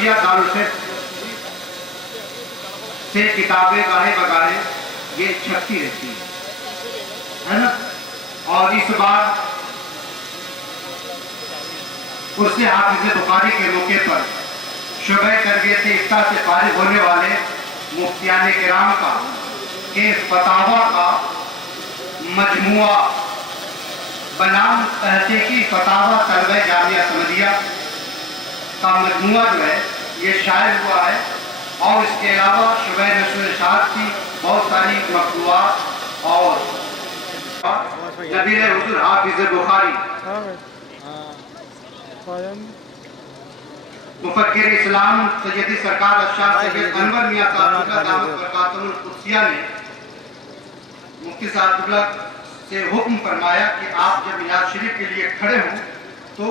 غازیہ دارالفت سے کتابیں گاہے بگاہے یہ چھپتی رہتی ہے نا. اور اس بار اس سے حافظ بخاری کے موقع پر شعبہ تربیت افتاء سے فارغ ہونے والے مفتیان کرام کا کے فتاوی کا مجموعہ بنام تحقیقی فتاوی طلبہ جامعہ سمدیہ کا مجموعہ جو ہے یہ شائع ہوا ہے. اور اس کے علاوہ شعبہ نشر و اشاعت کی بہت ساری مطبوعات اور نبیل حضور حافظ بخاری مفکر اسلام سیدی سرکار اشرف سید انور میاں صاحب دامت برکاتہ القدسیہ نے مفتی صاحب قبلہ سے حکم فرمایا کہ آپ جب میلاد شریف کے لیے کھڑے ہوں تو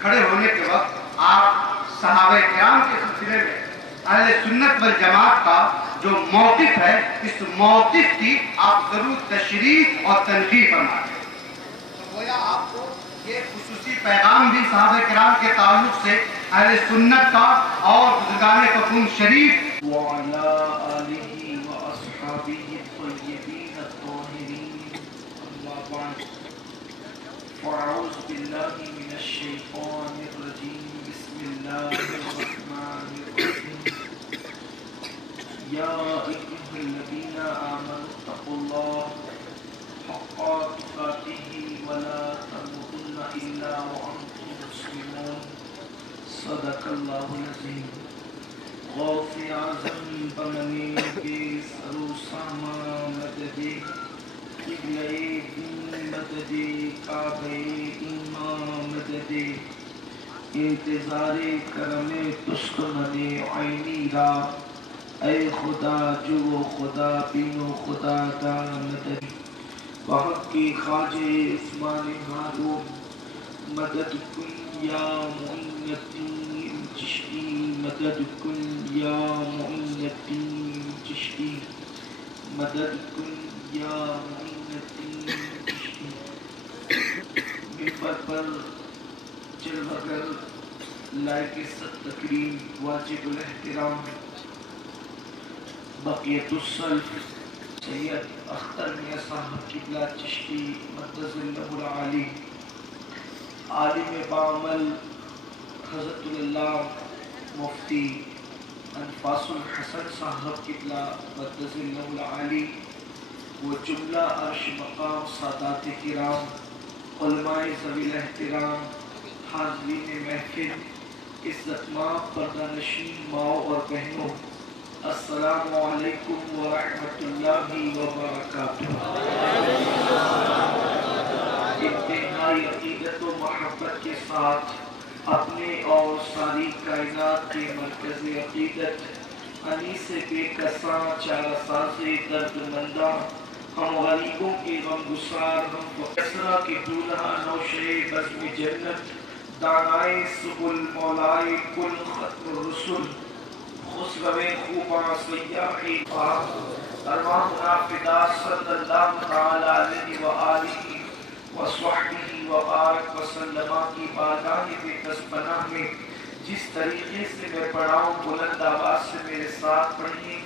کھڑے ہونے کے وقت آپ صحابہ کرام کے سلسلے میں اہل سنت والجماعت کا جو موقف ہے اس موقف کی آپ ضرور تشریح اور تنقید فرمائیں. گویا آپ کو یہ خصوصی پیغام بھی صحابہ کرام کے تعلق سے اہل سنت کا اور بزرگان قطون شریف وعلى آلہ واصحابہ الطیبین الطاہرین اما بعد فاعوذ باللہ من الشیطان الرجیم بسم اللہ الرحمن الرحیم یا ایھا الذین آمنوا اتقوا اللہ حق تقاته ولا تموتن الا وانتم مسلمون صدق اللہ العظیم. غوث اعظم بمنے کے سرو ساما مددے قبلے دین مددے کعبے ایمان مددے انتظار کرم تسکن عینی را اے خدا جو خدا بینو خدا دا مدد وحق کی خواجہ عثمان ہارون مدد کن یا معین الدین چشتی مدد کن یا معین الدین چشتی مدد کن یا معین الدین چشتی. منبر پر جلوگر لائق عزت تکریم واجب الاحترام بقیت السلف سید اختر میاں صاحب قبلہ چشتی مقدس اللہ العالی، عالم بعمل حضرت اللہ مفتی انفاس الحسن صاحب قبلہ مقدس اللہ العالی، وہ جملہ عرش مقام سادات کرام علماء ذوی الاحترام حاضرین محفل عزت ماں پردہ نشین ماؤں اور بہنوں، السلام علیکم ورحمۃ اللہ وبرکاتہ. انتہائی عقیدت و محبت کے ساتھ اپنے اور ساری کائنات کے مرکز عقیدت انیس بے کساں چارہ ساز درد مندہ ہم غریبوں کے غم گسار ہم کسرا کے دولہا نوشے بزم جنت دانائے سبل مولائے کل ختم الرسل خسرو خوباں سیاحی پاک ارواحنا فدا صلی اللہ تعالی علیہ وآلہ وصحبہ وبارک وسلم کی بارگاہ بے کس پناہ میں جس طریقے سے میں پڑھاؤں بلند آواز سے میرے ساتھ پڑھیں.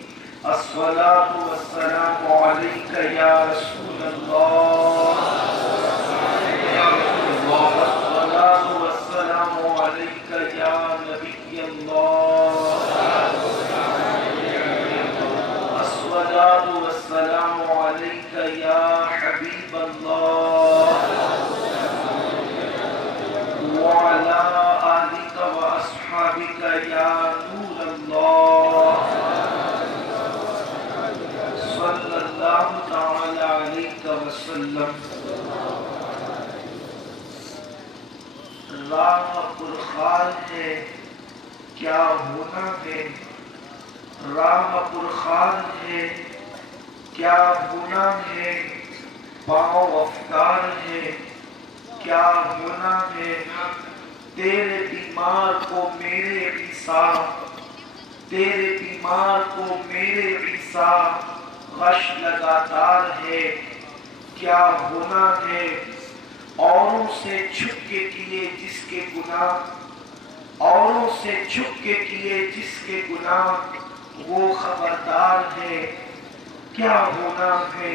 الصلاۃ والسلام علیک یا رسول اللہ، الصلاۃ والسلام علیک یا نبی اللہ، الصلاۃ والسلام علیک یا حبیب اللہ، وعلی آلک واصحابک یا نور اللہ، صلی اللہ تعالی علیہ وسلم. راہ پرخار ہے کیا ہونا ہے، راہ پرخار ہے کیا ہونا ہے، پاؤں افکار ہے کیا ہونا ہے، تیرے بیمار کو میرے عیسیٰ، تیرے بیمار کو میرے عیسیٰ، غش لگاتار ہے کیا ہونا ہے، اوروں سے چھپ کے کیے جس کے گناہ، औरों से झुक के किए जिसके गुनाह वो खबरदार है, क्या होना है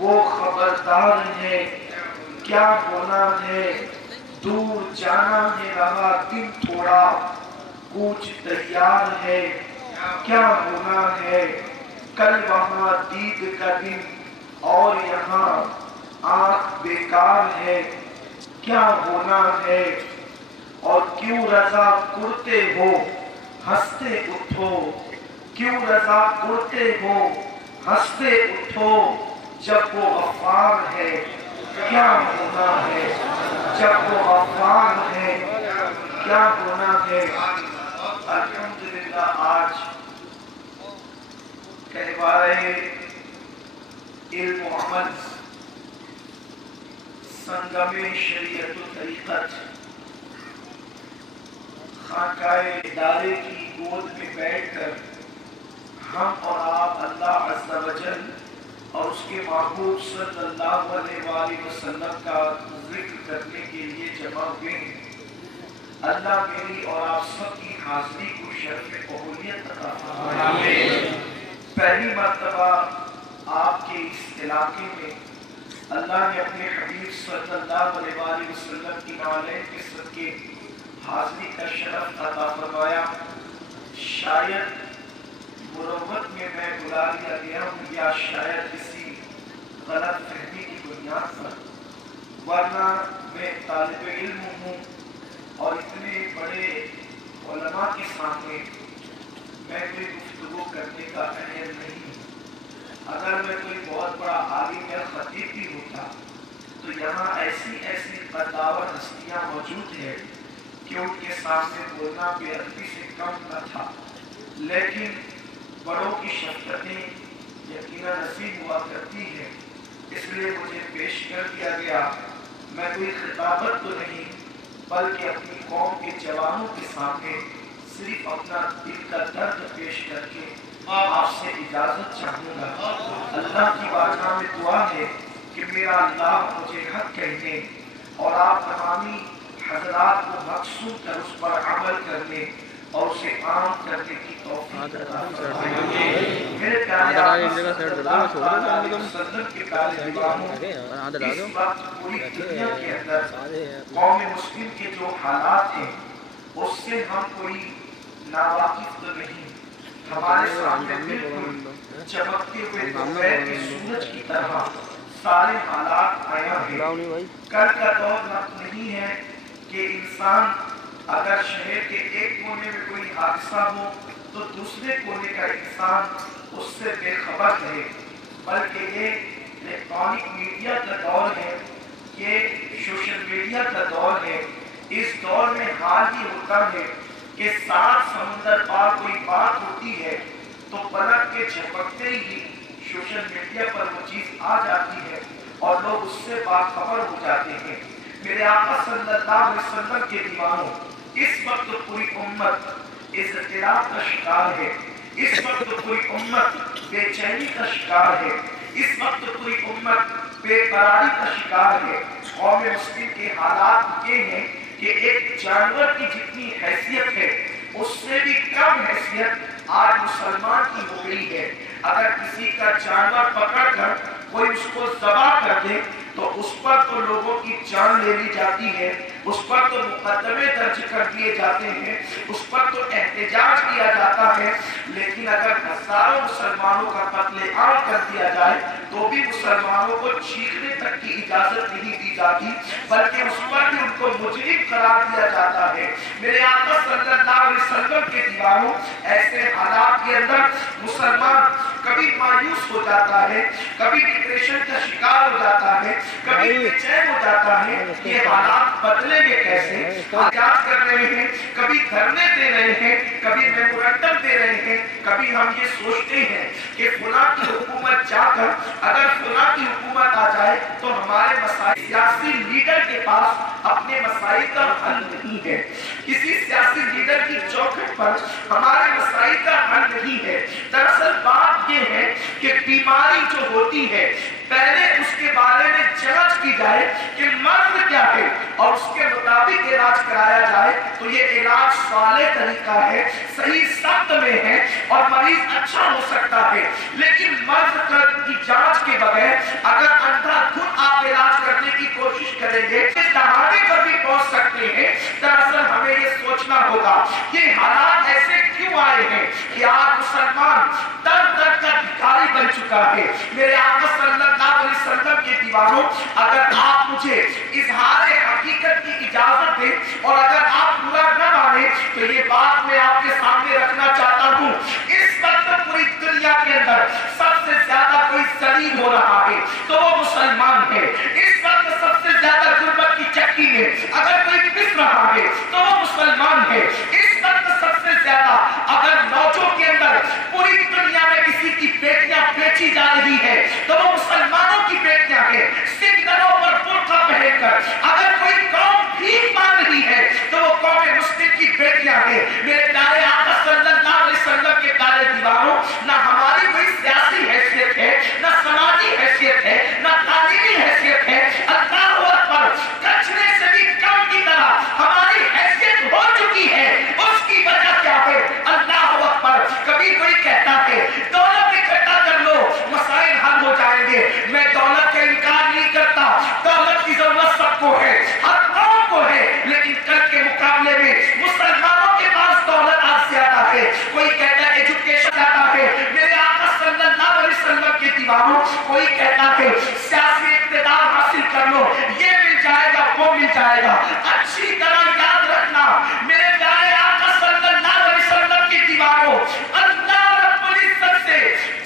वो खबरदार है, क्या होना है, दूर जाना है रहा दिन थोड़ा कूच तैयार है, क्या होना है, कल वहाँ दीद का दिन और यहाँ आँख बेकार है, क्या होना है, और क्यों रजा कुर्ते हो हंसते उठो, क्यों रजा कुर्ते हो हंसते उठो, जब वो गफ्फार है, क्या होना है, जब वो गफ्फार है, क्या होना है। अल्हम्दुलिल्लाह आज कहवाए इल्म व अमल संगमे शरीयत व तरीक़त खाकाए दारे की गोद में बैठकर हम और आप अल्लाह अज़्ज़ा व जल और उसके महबूब सल्लल्लाहु अलैहि वसल्लम का जिक्र करने के लिए जमा हुए हैं। अल्लाह मेरी और आप सबकी हाज़िरी को शर्फ़ कबूलियत अता फरमाए। पहली मर्तबा आपके इस इलाके में अल्लाह ने अपने हबीब सल्लल्लाहु अलैहि वसल्लम की नालैन के सदके हाज़िरी का शरफ अता फरमाया। शायद मुरव्वत में मैं बुला लिया गया हूँ या शायद किसी गलत फहमी की बुनियाद पर, वरना मैं तालिब इल्म हूँ और इतने बड़े उलमा के सामने मैं कोई गुफ्तगू करने का अहल नहीं। अगर मैं कोई बहुत बड़ा आलिम या खतीब भी होता तो यहाँ ऐसी ऐसी कद्दावर हस्तियाँ मौजूद हैं कि उनके सामने बोलना बेअदबी से कम न था, लेकिन बड़ों की शफ़क़तें यकीनन नसीब हुआ करती है, इसलिए मुझे पेश कर दिया गया। मैं कोई खिताबत तो नहीं बल्कि अपनी कौम के जवानों के सामने सिर्फ अपना दिल का दर्द पेश करके आपसे इजाज़त चाहूँगा। अल्लाह की बारगाह में दुआ है कि मेरा अल्लाह मुझे हक कहने और आप तमामी हज़रात को मक़सूद कर उस पर अमल करने और उसे आम करने की तौफ़ीक़ अता फरमाए। मेरे प्यारे आका सल्लल्लाहु अलैहि वसल्लम के प्यारे दीवानों, इस वक्त पूरी दुनिया के अंदर कौम मुस्लिम के जो हालात हैं उससे हम कोई नावाकिफ तो नहीं। हमारे सामने बिल्कुल चमकते हुए दोपहर के सूरज की तरह सारे हालात आया है। कल का दौर नहीं है कि इंसान अगर शहर के एक कोने में कोई हादसा हो तो दूसरे कोने का इंसान उससे बेखबर रहे, बल्कि ये इलेक्ट्रॉनिक मीडिया का दौर है, ये सोशल मीडिया का दौर है। इस दौर में हाल ही होता है कि 7 समुंदर पार कोई बात होती है तो पलक के झपकते ही सोशल मीडिया पर वो चीज़ आ जाती है और लोग उससे बाखबर हो जाते हैं। मेरे आका सल्लल्लाहु अलैहि वसल्लम के दीवानों, इस वक्त पूरी उम्मत इज़्तिराब का शिकार है, इस वक्त पूरी उम्मत बेचैनी का शिकार है, इस वक्त पूरी उम्मत बेकरारी का शिकार है। कौम मुस्लिम के हालात ये हैं कि एक जानवर की जितनी हैसियत है उससे भी कम हैसियत आज मुसलमान की हो गई है। अगर किसी का जानवर पकड़कर कोई उसको ज़बा कर दे तो उस पर तो लोगों की जान ले ली जाती है, उस पर तो मुकदमे दर्ज कर दिए जाते हैं, उस पर तो एहतजाज किया जाता है, लेकिन अगर हजारों मुसलमानों का कत्लेआम कर दिया जाए तो भी मुसलमानों को चीखने तक की इजाजत नहीं दी जाती, बल्कि उस पर भी उनको मुजरिम करार दिया जाता है। मेरे आका सल्लल्लाहु अलैहि वसल्लम के दीवानों, ऐसे हालात के अंदर मुसलमान कभी मायूस हो जाता है, कभी डिप्रेशन का शिकार हो जाता है, कभी बेचैन हो जाता है। ये हालात बदलेंगे कैसे? आजाद कर रहे हैं, कभी धरने दे रहे हैं, कभी मेमोरेंडम दे रहे हैं, कभी हम ये सोचते हैं कि फुला की हुकूमत जाकर अगर फुला की हुकूमत आ जाए तो हमारे मसाइल, सियासी लीडर के पास अपने मसाइल का हल नहीं है, किसी सियासी लीडर की चौखट पर हमारे मसाइल का हल नहीं है। दरअसल बात ये है कि बीमारी जो होती है پہلے اس کے بارے میں جانچ کی جائے کہ مرض کیا ہے اور اس کے مطابق علاج کرایا جائے تو یہ علاج صالح طریقہ ہے، صحیح سمت میں ہے اور مریض اچھا ہو سکتا ہے۔ لیکن مرض کی جانچ کے بغیر اگر اندھا دھند آپ علاج کرنے کی کوشش کریں گے دہانے پر بھی پہنچ سکتے ہیں۔ دراصل ہمیں یہ سوچنا ہوگا یہ حالات ایسے کیوں آئے ہیں کہ آج مسلمان در در کا بھکاری بن چکا ہے۔ میرے آقا صلی اللہ علیہ وسلم کے دیوانوں، اگر آپ مجھے اظہار حقیقت کی اجازت دیں اور اگر آپ برا نہ مانیں تو یہ بات میں آپ کے سامنے رکھنا چاہتا ہوں، اس وقت پوری دنیا کے اندر سب سے زیادہ کوئی ذلیل ہو رہا ہے تو وہ مسلمان ہے۔ اس وقت سب سے زیادہ غربت کی چکی میں اگر کوئی پس رہا ہے تو وہ مسلمان ہے۔ اس وقت سب سے زیادہ اگر لوچوں کے اندر پوری دنیا میں کسی کی بیٹیاں بیچی جا رہی ہے تو وہ مسلمانوں کی بیٹیاں ہیں۔ سگنلوں پر برقع پہن کر اگر کوئی قوم بھیک مانگ رہی ہے تو وہ قوم مسلم کی بیٹیاں ہیں۔ میرے پیارے آقا صلی اللہ علیہ وسلم کے پیارے دیوانوں، نہ ہماری کوئی سیاسی حیثیت ہے، نہ سماجی حیثیت ہے، نہ تعلیمی حیثیت ہے۔ اللہ اکبر، کچرے سے بھی کم کی طرح ہماری حیثیت ہو چکی ہے۔ اس کی وجہ کیا ہے؟ اللہ اکبر، کبھی کوئی کہتا ہے دولت اکٹھا کر لو مسائل حل ہو جائیں گے۔ میں دولت کا انکار نہیں کرتا، دولت کی ضرورت سب کو ہے، ہر قوم کو ہے، لیکن کل کے مقابلے میں مسلمانوں کے پاس دولت آج زیادہ ہے۔ کوئی کہتا ہے ایجوکیشن زیادہ ہے، میرے آقا صلی اللہ علیہ وسلم کے دیوانوں، کوئی کہتا ہے سیاسی اقتدار حاصل کر لو، یہ مل جائے گا وہ مل جائے گا۔ اچھی طرح یاد رکھنا میرے پیارے آقا صلی اللہ علیہ وسلم کے دیوانوں، اللہ رب العزت سے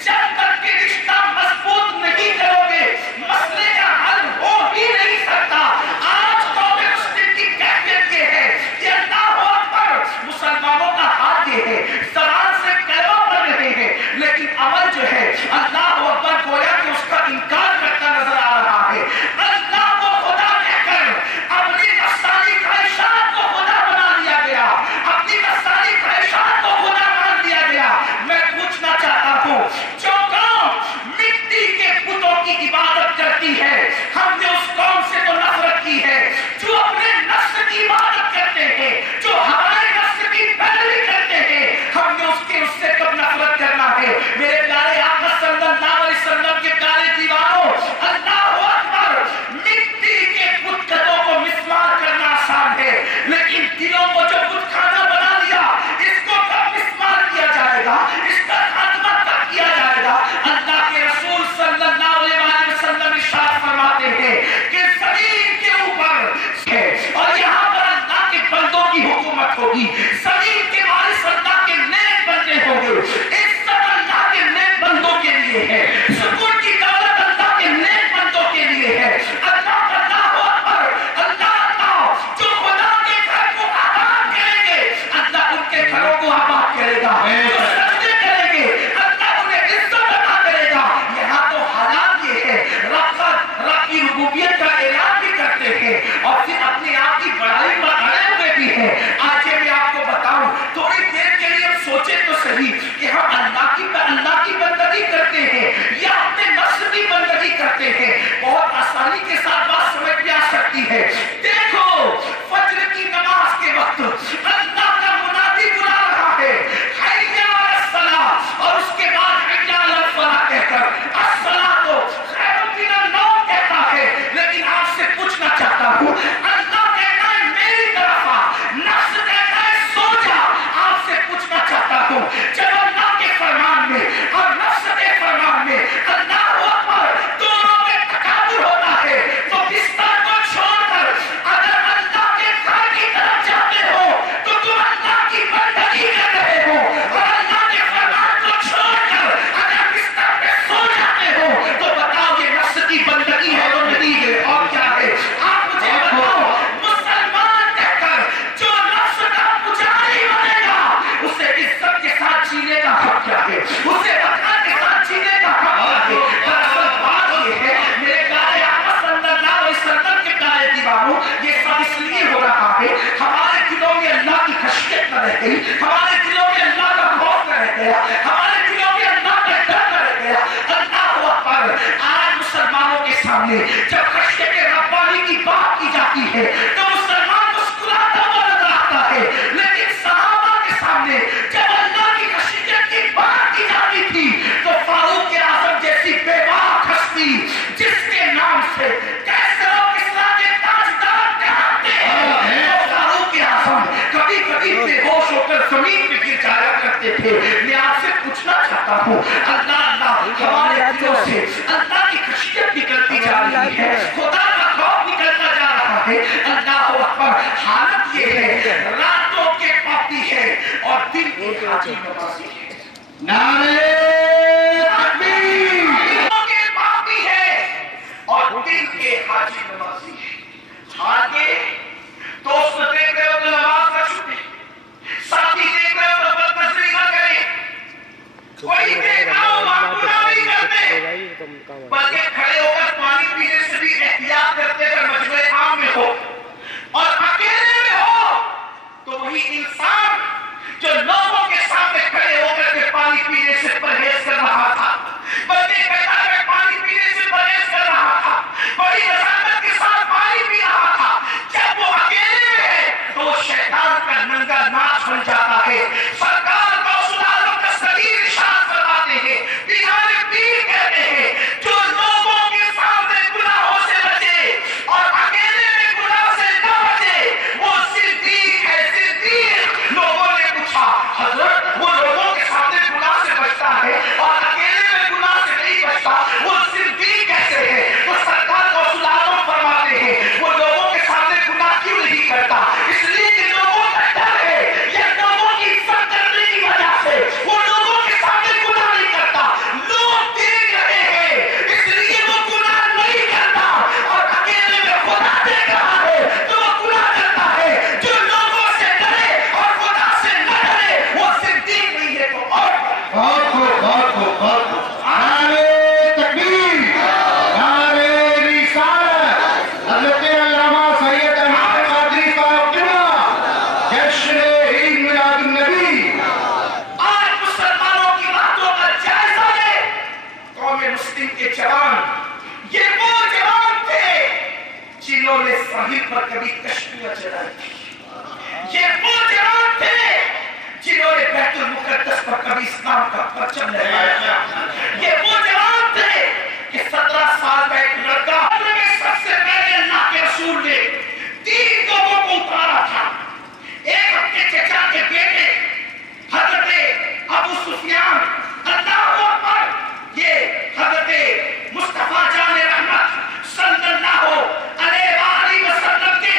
جب تک کہ رشتہ مضبوط نہیں کرو گے مسئلے کا حل ہو ہی نہیں سکتا۔ آج قوم مسلم کی کیفیت یہ ہے کہ اللہ اکبر، مسلمانوں کا حال یہ ہے زبان سے کلمہ پڑھ رہے ہیں لیکن عمل جو ہے اللہ اکبر گویا کہ اس کا انکار کرتا نظر آ رہا ہے۔ اللہ کو خدا کہہ کر اپنی نفسانی خواہشات کو خدا بنا لیا گیا، اپنی نفسانی خواہشات کو خدا مان لیا گیا۔ میں پوچھنا چاہتا ہوں، جو قوم مٹی کے بتوں کی عبادت کرتی ہے ہم نے اس قوم سے تو نفرت کی ہے۔ جو اپنے نفس کی عبادت کرتے ہیں، جو ہمارے نفس کی پیروی کرتے ہیں، ہم نے اس سے کب نفرت کرنا ہے؟ میرے پیارے آقا صلی اللہ علیہ وسلم کے پیارے دیوانوں، اللہ اکبر، مٹی کے بت کدوں کو مسمار کرنا آسان ہے لیکن دلوں کو جو بت خانہ بنا لیا اس کو کب مسمار کیا جائے گا؟ اس کا خاتمہ کب کیا جائے گا؟ اللہ کے رسول صلی اللہ علیہ وسلم ارشاد فرماتے ہیں کہ زمین کے اوپر ہے اور یہاں پر اللہ کے بندوں کی حکومت ہوگی، زمین کے وارث اللہ کے نیک بندے ہوں گے، عزت اللہ کے نیک بندوں کے لیے ہے، سکون کی دولت اللہ کے نیک بندوں کے لیے ہے۔ اللہ اکبر، اللہ جو خدا کے گھر کو آباد کریں گے اللہ ان کے گھروں کو آباد کرے گا، جو سجدے کریں گے اللہ انہیں عزت عطا کرے گا۔ یہاں تو حالات یہ ہے رب کی ربوبیت کا اعلان بھی کرتے ہیں اور پھر اپنے آپ کی بڑائی پر اڑے ہوئے بھی ہیں۔ آج میں آپ کو بتاؤں، تھوڑی دیر کے لیے ہم سوچیں تو صحیح کہ ہم اللہ کی بندگی کرتے ہیں یا اپنے نفس کی بندگی کرتے ہیں۔ بہت آسانی کے ساتھ بات سمجھ میں آ سکتی ہے۔ دیکھو فجر کی نماز کے وقت اللہ کا منادی بلا رہا ہے حی علی الصلاۃ اور اس کے بعد حی علی الفلاح کہہ کر الصلاۃ خیر من النوم کہتا ہے، لیکن آپ سے پوچھنا چاہتا ہوں اللہ کہتا ہے میری طرف آ، نفس کہتا ہے سو جا۔ آپ سے پوچھنا چاہتا ہوں جب اللہ کے فرمان میں اور نفس کے فرمان میں اللہ اکبر دونوں میں تقابل ہوتا ہے تو بستر کو چھوڑ کر اگر اللہ کے گھر کی طرف جاتے ہو تو تم اللہ کی بندگی کر رہے ہو، اور اللہ کے فرمان کو چھوڑ کر اگر بستر پہ سو جاتے ہو تو بتاؤ یہ نفس کی بندگی ہے تو نہیں ہے اور کیا ہے؟ آپ مجھے بتاؤ، مسلمان کہہ کر جو نفس کا پجاری بنے گا اسے عزت کے ساتھ جینے کا حق کیا ہے؟ اسے وقار کے ساتھ جینے کا حق کیا ہے؟ دراصل بات یہ ہے میرے پیارے آقا صلی اللہ علیہ وسلم کے پیارے دیوانوں، یہ سب اس لیے ہو رہا ہے ہمارے دلوں میں اللہ کی خشیت نہ رہ گئی، ہمارے دلوں میں اللہ کا خوف نہ رہ گیا، ہمارے دلوں میں اللہ کا ڈر نہ رہ گیا۔ اللہ اکبر، آج مسلمان सामने जब खश्यत रब्बानी की बात की जाती है तो मुसलमान मुस्कुराता हुआ नजर आता है, लेकिन सहाबा के सामने जब अल्लाह की खशियत की बात की जाती थी तो फारूक आजम जैसी बेबाक हस्ती जिसके नाम से कैसर और किस्रा के ताजदार कहते हैं, तो फारूक आजम कभी कभी बेहोश होकर जमीन पे गिर जाया करते थे। मैं आपसे पूछना चाहता हूँ, अल्लाह हमारे दिलों से अल्लाह की खशियत निकलती जा रही है, खुदा का खौफ निकलता जा रहा है। अल्लाह अकबर, हालत ये है रातों के पापी है और दिन के हाजी नवाजी है। नारे तकबीर, रातों के पापी है और दिन के हाजी नवाजी है। आगे दोस्त देख रहे हो तो नमाज का छुट्टी, साथी देख रहे हो तो बदनजरी न करे, कोई देख रहा हो मामूला नहीं करते, बल्कि खड़े होकर पानी पीने से भी एहतियात करते अगर मजमे आम में हो और अकेले में हो तो वही इंसान जो लोगों के सामने खड़े होकर के पानी पीने से परहेज कर रहा था, बल्कि कहता है पानी पीने से परहेज कर रहा था, बड़ी नजाकत के साथ पानी पी रहा था, जब वो अकेले में है तो वो शैतान का नंगा नाच बन जाता है। सरकार गौसुल आजम का शरीर इरशाद फरमाते हैं, बिहार पीर कहते हैं, जो लोगों के सामने गुनाहों से बचे और अकेले में गुनाह से न बचे वो सिद्दीक है, सिद्दीक। लोगों ने पूछा, हजरत वो लोगों के सामने गुनाह से बचता है और अकेले में गुनाह से नहीं बचता, वो सिद्दीक कैसे है? तो सरकार गौसुल आजम फरमाते हैं, वो लोगों के सामने गुनाह क्यों नहीं करता? इसलिए कि लोगों का डर है, या लोगों की इज्जत करने की वजह से वो लोगों के सामने गुनाह नहीं करता। लोग देख रहे हैं इसलिए वो गुनाह नहीं करता और अकेले में खुदा देख रहा है तो वो गुनाह करता है। जो लोगों से डरे और खुदा से न डरे वो सिद्दीक नहीं है। तो और नारे तकबीर, नारे रिसालत, हज़रत अल्लामा सैयद अहमद कादरी साहब क़िबला, जश्न ईद मिलादुन नबी। आज मुसलमानों की बातों का जायजा ले। कौम मुस्लिम के जवान, ये वो जवान थे जिन्होंने साहिल पर कभी कश्तियां चलाई थी, ये वो जवान थे जिन्होंने बैतुल मुक़द्दस पर कभी इस्लाम का परचम लहराया, ये वो जवान थे कि 17 साल का एक लड़का में सबसे पहले अल्लाह के रसूल ने 3 लोगों को उतारा था। एक अपने चचा के बेटे हजरत अबू सुफियान, अल्लाहु अकबर, ये हजरत मुस्तफा जान रहमत सल्लल्लाहु अलैहि वसल्लम के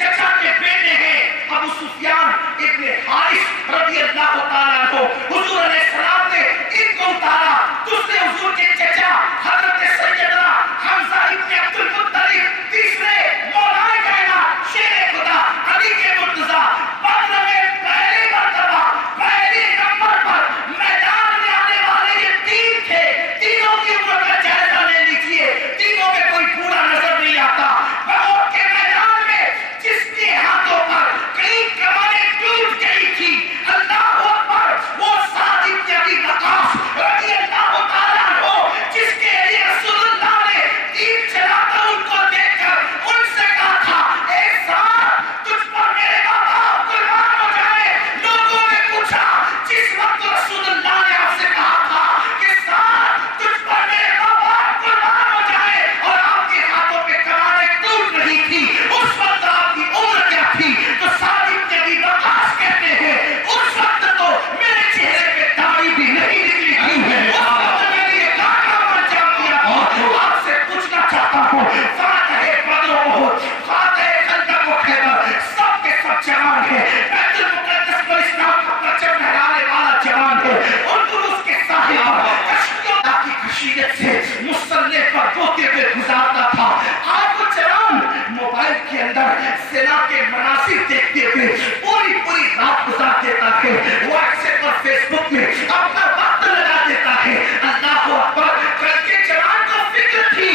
चचा के बेटे हैं अबू सुफियान इब्ने हारिस रज़ियल्लाहु ताला अन्हु। हुजूर अलैहि सलाम ने इनको उतारा। दूसरे हुजूर के चचा हजरत सैयदना हमजा इब्ने अब्दुल मुत्तलिब, तीसरे मौलाए कायनात शेर खुदा अली के मुर्तजा बद्र में पहली मर्तबा पहले नंबर पर मैदान में आने वाले ये 3 थे। तीनों की उम्र का जायजा ले लीजिए, तीनों में कोई पूरा नजर नहीं आता। बहूर के मैदान में जिसके हाथों पर कई कमानें टूट गई थी, अल्लाहु अकबर, वो साद इब्ने अबी वक़ास रज़ियल्लाहु ताला अन्हु, जिसके लिए रसूलुल्लाह ने तीर चलाकर उनको देखकर उनसे कहा था, ए साद, तुझ पर मेरे बाप कुर्बान हो जाए। लोगों ने पूछा, जिस वक्त रसूलुल्लाह ने आपसे कहा था कि साद, तुझ पर मेरे बाप कुर्बान हो जाए और आपके हाथों पे कमानें टूट रही थी, उस वक्त आपकी उम्र क्या थी? तो साद इब्ने अबी वक़ास कहते हैं, उस वक्त तो मेरे चेहरे पे दाढ़ी भी नहीं निकली थी, उस वक्त मैंने ये काका अंजाम दिया था। आपसे पूछना चाहता हूँ, फातह बद्र उहद, फातह खंदक व खैबर, सब के सब जवान हैं। बैतुल मुक़द्दस पर इस्लाम का परचम लहराने वाला जवान है। उर्दुस के साहिल पर कश्तियों की खशियत से मुसल्ले पर रोते हुए गुजारता था। आज वो जवान मोबाइल के अंदर सेना के मनासिब देखते हुए पूरी रात गुजार देता है। व्हाट्सएप और फेसबुक में अपना वक्त लगा देता है। अल्लाहु अकबर, कल के जवान को फिक्र थी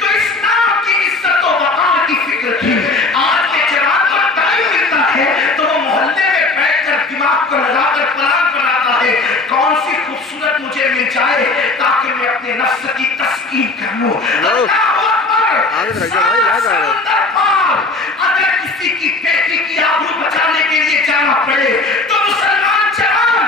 तो इस्लाम की इज्जत और वक़ार की फिक्र थी। आज के जवान को टाइम मिलता है तो वो मोहल्ले में बैठकर दिमाग को लगाकर प्लान बनाता है, कौन सी खूबसूरत मुझे मिल जाए ताकि मैं अपने नफ्स की तस्कीन कर लूं। अल्लाहु अकबर, समुंदर पार अगर किसी की बेटी की आबरू बचाने के लिए जाना पड़े तो मुसलमान जवान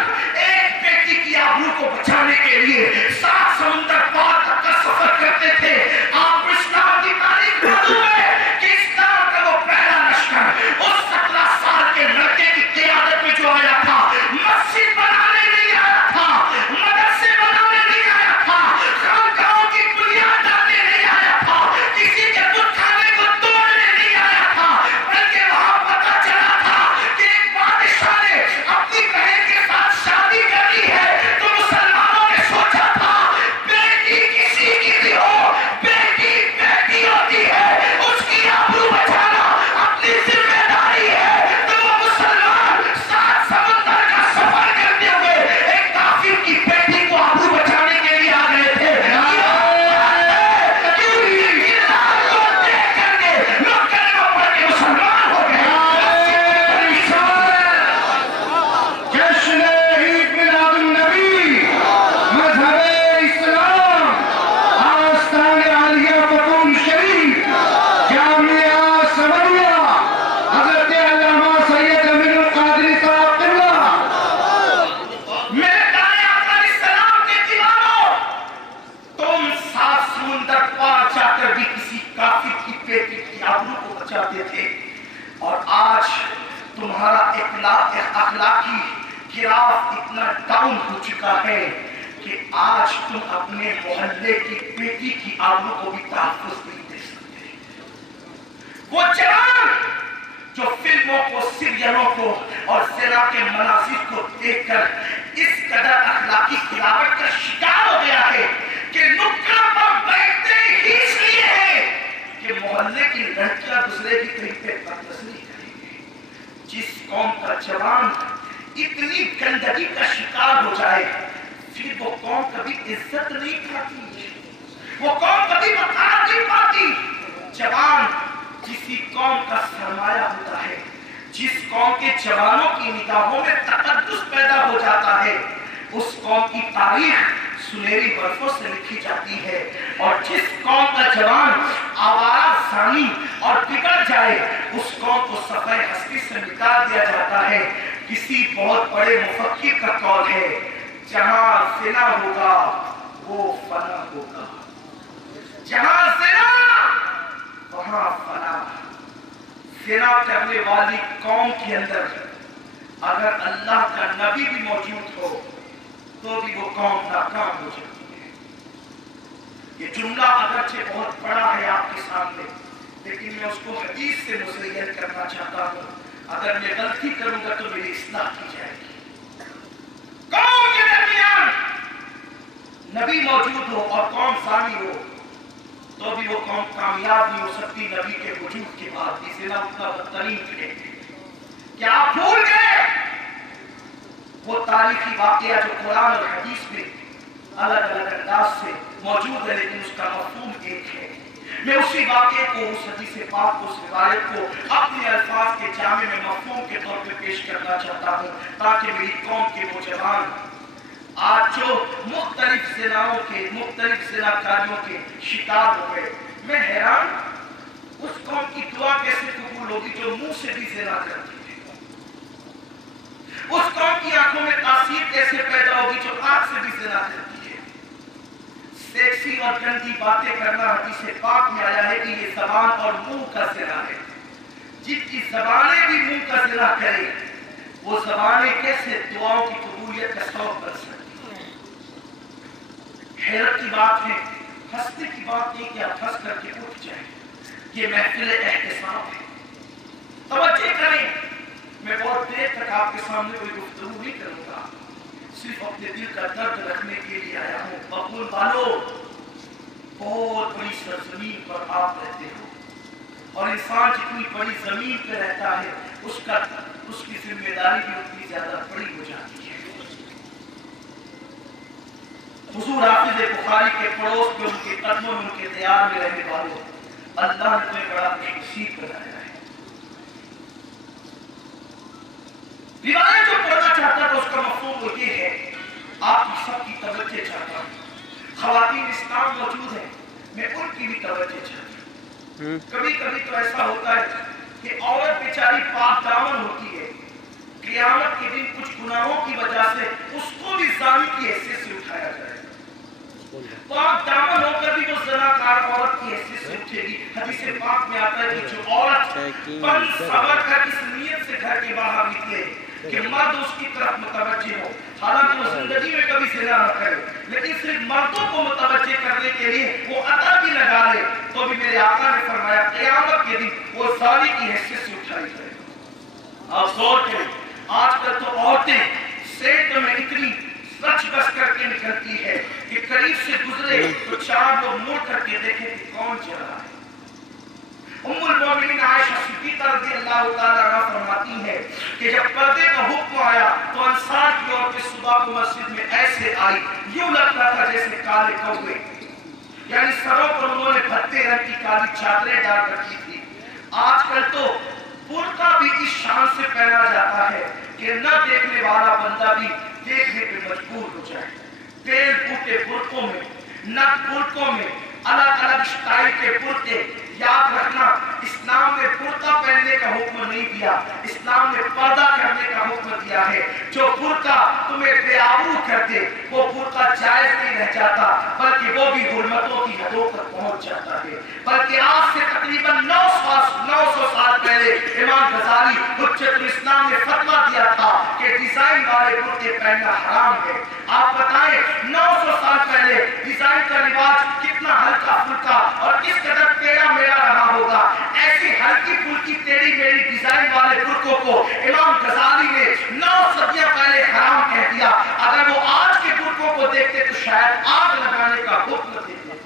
एक बेटी की आबरू को बचाने के लिए 7 समुंदर पार तक का सफर करते थे। आप इस्लाम की तारीख मालूम है कि इस्लाम का वो पहला लश्कर उस 17 साल के लड़के की क़ियादत में जो आया था, मस्जिद बनाने नहीं आया था, मदरसे बनाने नहीं आया था, खानकाहों की बुनियाद डालने नहीं आया था, किसी के बुतखाने को तोड़ने नहीं आया था, बल्कि वहां पता चला था कि एक बादशाह ने अपनी बहन के साथ शादी करी है तो मुसलमानों ने सोचा था बेटी किसी की भी हो, बेटी बेटी होती है, उसकी आबरू बचाना अपनी जिम्मेदारी है। तो वो मुसलमान 7 समुंदर का सफर करते हुए एक काफिर की बेटी को आबरू बचाने के लिए आ गए थे। जश्न ईद मिलादुन्नबी, मज़हब इस्लाम, आस्तान आलिया पतून शरीफ, जामिया समरिया, हज़रत अल्लामा सैयद अमीनुल क़ादरी साहब क़िबला। मेरे प्यारे आका अलैहिस्सलाम के दीवानों, तुम 7 समुंदर पार जाकर भी किसी काफिर की बेटी की आबरू को बचाते थे और आज तुम्हारा अखलाकी गिराफ इतना डाउन हो चुका है कि आज तुम अपने मोहल्ले की बेटी की आबरू को भी तहफ़्फ़ुज़ नहीं दे सकते। वो जवान जो फिल्मों को, सीरियलों को और ज़िना के मनाज़िर को देखकर इस कदर अखलाकी गिरावट का शिकार हो गया है कि नुक्कड़ पर बैठते ही इसलिए है कि मोहल्ले की लड़कियां दूसरे की कहीं पे बदनज़री करेंगे। जिस कौम का जवान इतनी गंदगी का शिकार हो जाए फिर वो कौम कभी इज्जत नहीं पाती, वो कौम कभी वक़ार नहीं पाती। जवान किसी कौम का सरमाया होता है, जिस कौम के जवानों की निगाहों में तक़द्दुस पैदा हो जाता है उस कौम की तारीख सुनहरी बरसों से लिखी जाती है। और जिस कौम का जवान आवारा ज़ानी और बिगड़ जाए उस कौम को सफ़े हस्ती से मिटा दिया जाता है। किसी बहुत बड़े मुफक्किर का कौल है, जहां ज़िना होगा वो फना होगा, जहां ज़िना वहां फना। ज़िना करने वाली कौम के अंदर अगर अल्लाह का नबी भी मौजूद हो तो भी वो कौम नाकाम हो जाती है। ये जुमला अगरचे बहुत बड़ा है आपके सामने, लेकिन मैं उसको हदीस से मुज़य्यन करना चाहता हूँ। अगर मैं गलती करूंगा तो मेरी इस्लाह की जाएगी। कौम के दरमियान नबी मौजूद हो और कौम सानी हो तो भी वो कौम कामयाब नहीं हो सकती। नबी के वजूद के बाद भी ज़िना उतना बदतरीन है। क्या आप भूल गए वो तारीखी वाकया जो कुरान और हदीस में अलग अलग अंदाज से मौजूद है लेकिन उसका मफ़हूम एक है। मैं उसी वाकये को, उस हदीस पाक को, उस रिवायत को अपने अल्फाज के जामे में मफ़हूम के तौर पे पेश करना चाहता हूँ ताकि मेरी कौम के नौजवान आज जो मुख्तलिफ ज़िनाओं के, मुख्तलिफ ज़िनाकारियों के शिकार हो गए, मैं हैरान उस कौम की दुआ कैसे कबूल होगी जो मुंह से भी ज़िना करती है। उस कौम की आंखों में तासीर कैसे पैदा होगी जो आंख से भी ज़िना करती है। सेक्सी और गंदी बातें करना हदीस पाक में आया है कि ये ज़बान और मुंह का ज़िना है। जिनकी ज़बानें भी मुंह का ज़िना करें वो ज़बानें कैसे दुआओं की कबूलियत का सबब बन सकती हैं। हैरत की बात है, हंसने की बात नहीं कि आप हंस करके उठ जाए। ये महफिल एहतिसाब है, तवज्जो करें। मैं बहुत देर तक आपके सामने कोई गुफ्तगू नहीं करूंगा, सिर्फ अपने दिल का दर्द रखने के लिए आया हूँ। मकबूल वालों, बहुत बड़ी सरजमीन पर आप रहते हो और इंसान जितनी बड़ी जमीन पे रहता है उसकी जिम्मेदारी भी उतनी ज्यादा बड़ी हो जाती है। हुजूर हाफिज़ बुखारी के पड़ोस में, उनके कदमों में, उनके दियार में रहने वालों, अल्लाह ने तुम्हें बड़ा खुशनसीब बनाया है। रिवायत जो पढ़ना चाहता था उसका मफ़हूम वो ये है, आप सबकी तवज्जो चाहता हूँ। ख़वातीन इस्लाम मौजूद है, मैं उनकी भी तवज्जो चाहता हूँ। کبھی کبھی تو ایسا ہوتا ہے کہ عورت بیچاری پاک دامن ہوتی ہے، قیامت کے دن کچھ گناہوں کی وجہ سے اس کو بھی زانی کی حیثیت سے اٹھایا جائے، پاک دامن ہو کر بھی وہ زناکار عورت کی حیثیت سے اٹھے گی۔ حدیث پاک میں آتا ہے کہ جو عورت بن سور کر اس نیت سے گھر کے باہر نکلے کہ مرد اس کی طرف متوجہ ہو، حالانکہ وہ زندگی میں کبھی زنا نہ کرے، لیکن صرف مردوں کو متوجہ کرنے کے لیے وہ عطا بھی لگا لے، تو بھی میرے آقا نے فرمایا قیامت کے دن وہ زانی کی حیثیت سے اٹھائی جائے۔ آپ غور کریں، آج کل تو عورتیں سینٹ میں اتنی سچ بس کر کے نکلتی ہے کہ قریب سے گزرے تو چار لوگ مڑ کر کے دیکھیں کہ کون چل رہا ہے۔ ام المومنین عائشہ صدیقہ رضی اللہ تعالیٰ عنہا فرماتی ہے کہ جب پردے کا حکم آیا تو انصار کی عورتیں صبح کو مسجد میں ایسے آئی، یوں لگتا تھا جیسے کالے کوے، یعنی سروں پر انہوں نے بھتے رنگ کی کالی چادریں ڈال رکھی تھی۔ آج کل تو برقع بھی اس شان سے پہنا جاتا ہے کہ نہ دیکھنے والا بندہ بھی دیکھنے پہ مجبور ہو جائے۔ تیل پوٹے برقعوں میں، نٹ برقعوں میں، الگ الگ اسٹائل کے برقعے۔ یاد رکھنا، اسلام نے برقع پہننے کا حکم نہیں دیا، اسلام نے پردہ کرنے کا حکم دیا ہے۔ جو برقع تمہیں بے آبرو کر دے وہ برقع جائز نہیں رہ جاتا، بلکہ وہ بھی حرمتوں کی حدوں تک پہنچ جاتا ہے۔ بلکہ آج سے تقریباً 900 سال پہلے امام غزالی حجت الاسلام نے فتویٰ دیا تھا کہ ڈیزائن والے برقعے پہننا حرام ہے۔ آپ بتائیں 900 سال پہلے ڈیزائن کا رواج کتنا ہلکا پھلکا اور کس قدر ٹیڑھا میڑھا رہا ہوگا۔ ایسی ہلکی پھلکی ٹیڑھی میڑھی ڈیزائن والے برقعوں کو امام غزالی نے 9 صدیاں پہلے حرام کہہ دیا۔ اگر وہ آج کے برقعوں کو دیکھتے تو شاید آگ لگانے کا حکم دیتے۔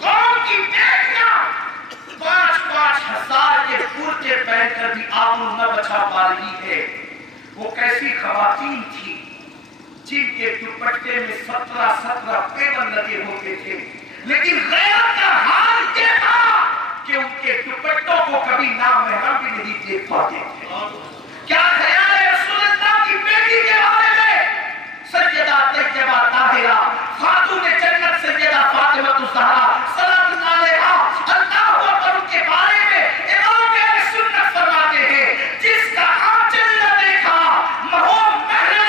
قوم کی بیٹیاں 5-5 ہزار کے برقعے پہن کر بھی آبرو نہ بچا پا رہی ہے۔ وہ کیسی خواتین تھی جن کے دوپٹے میں 17 پیون لگے ہوتے تھے، لیکن غیرت کا حال یہ تھا کہ ان کے دوپٹوں کو کبھی نامحرم بھی نہیں دیکھ پاتے تھے۔ کیا خیال ہے رسول اللہ کی بیٹی کے بارے میں؟ سیدہ طیبہ طاہرہ خاتون جنت سیدہ فاطمہ الزہرا سلام اللہ علیہا، اللہ اکبر، ان کے بارے میں امام اہل سنت فرماتے ہیں جس کا آنچل نہ دیکھا مہو محرم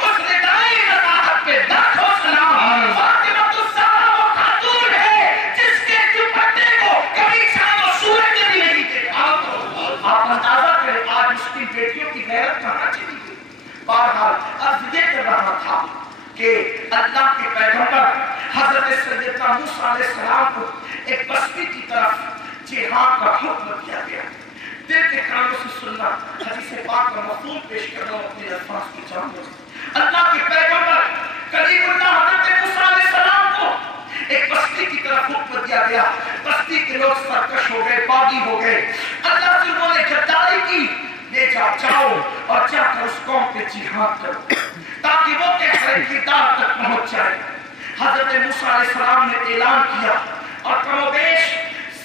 اس ردائی نزاہت پہ لاکھوں سلام۔ فاطمہ الزہرا وہ خاتون ہے جس کے دوپٹے کو کبھی چاند و سورج نے بھی نہیں دیکھا۔ آپ اندازہ کریں آج مسلم بیٹیوں کی غیرت کہاں چلی گئی۔ بہرحال عرض یہ کر رہا تھا کہ اللہ کے پیغمبر حضرت سیدنا موسیٰ علیہ السلام کو ایک بستی کی طرف جہاد کا حکم دیا گیا۔ دل کے کانوں سے سننا، حدیث پاک کا مفہوم پیش کر رہا ہوں اپنے الفاظ کی جان میں۔ اللہ کے پیغمبر کلیم اللہ حضرت موسیٰ علیہ السلام کو ایک بستی کی طرف حکم دیا گیا۔ بستی کے لوگ سرکش ہو گئے، باغی ہو گئے، اللہ سے انہوں نے غداری کی، لے جاؤ اور جا کر اس قوم پہ جہاد کرو تاکہ وہ کہتے کردار تک پہنچ جائے۔ حضرت موسیٰ علیہ السلام نے اعلان کیا اور کم و بیش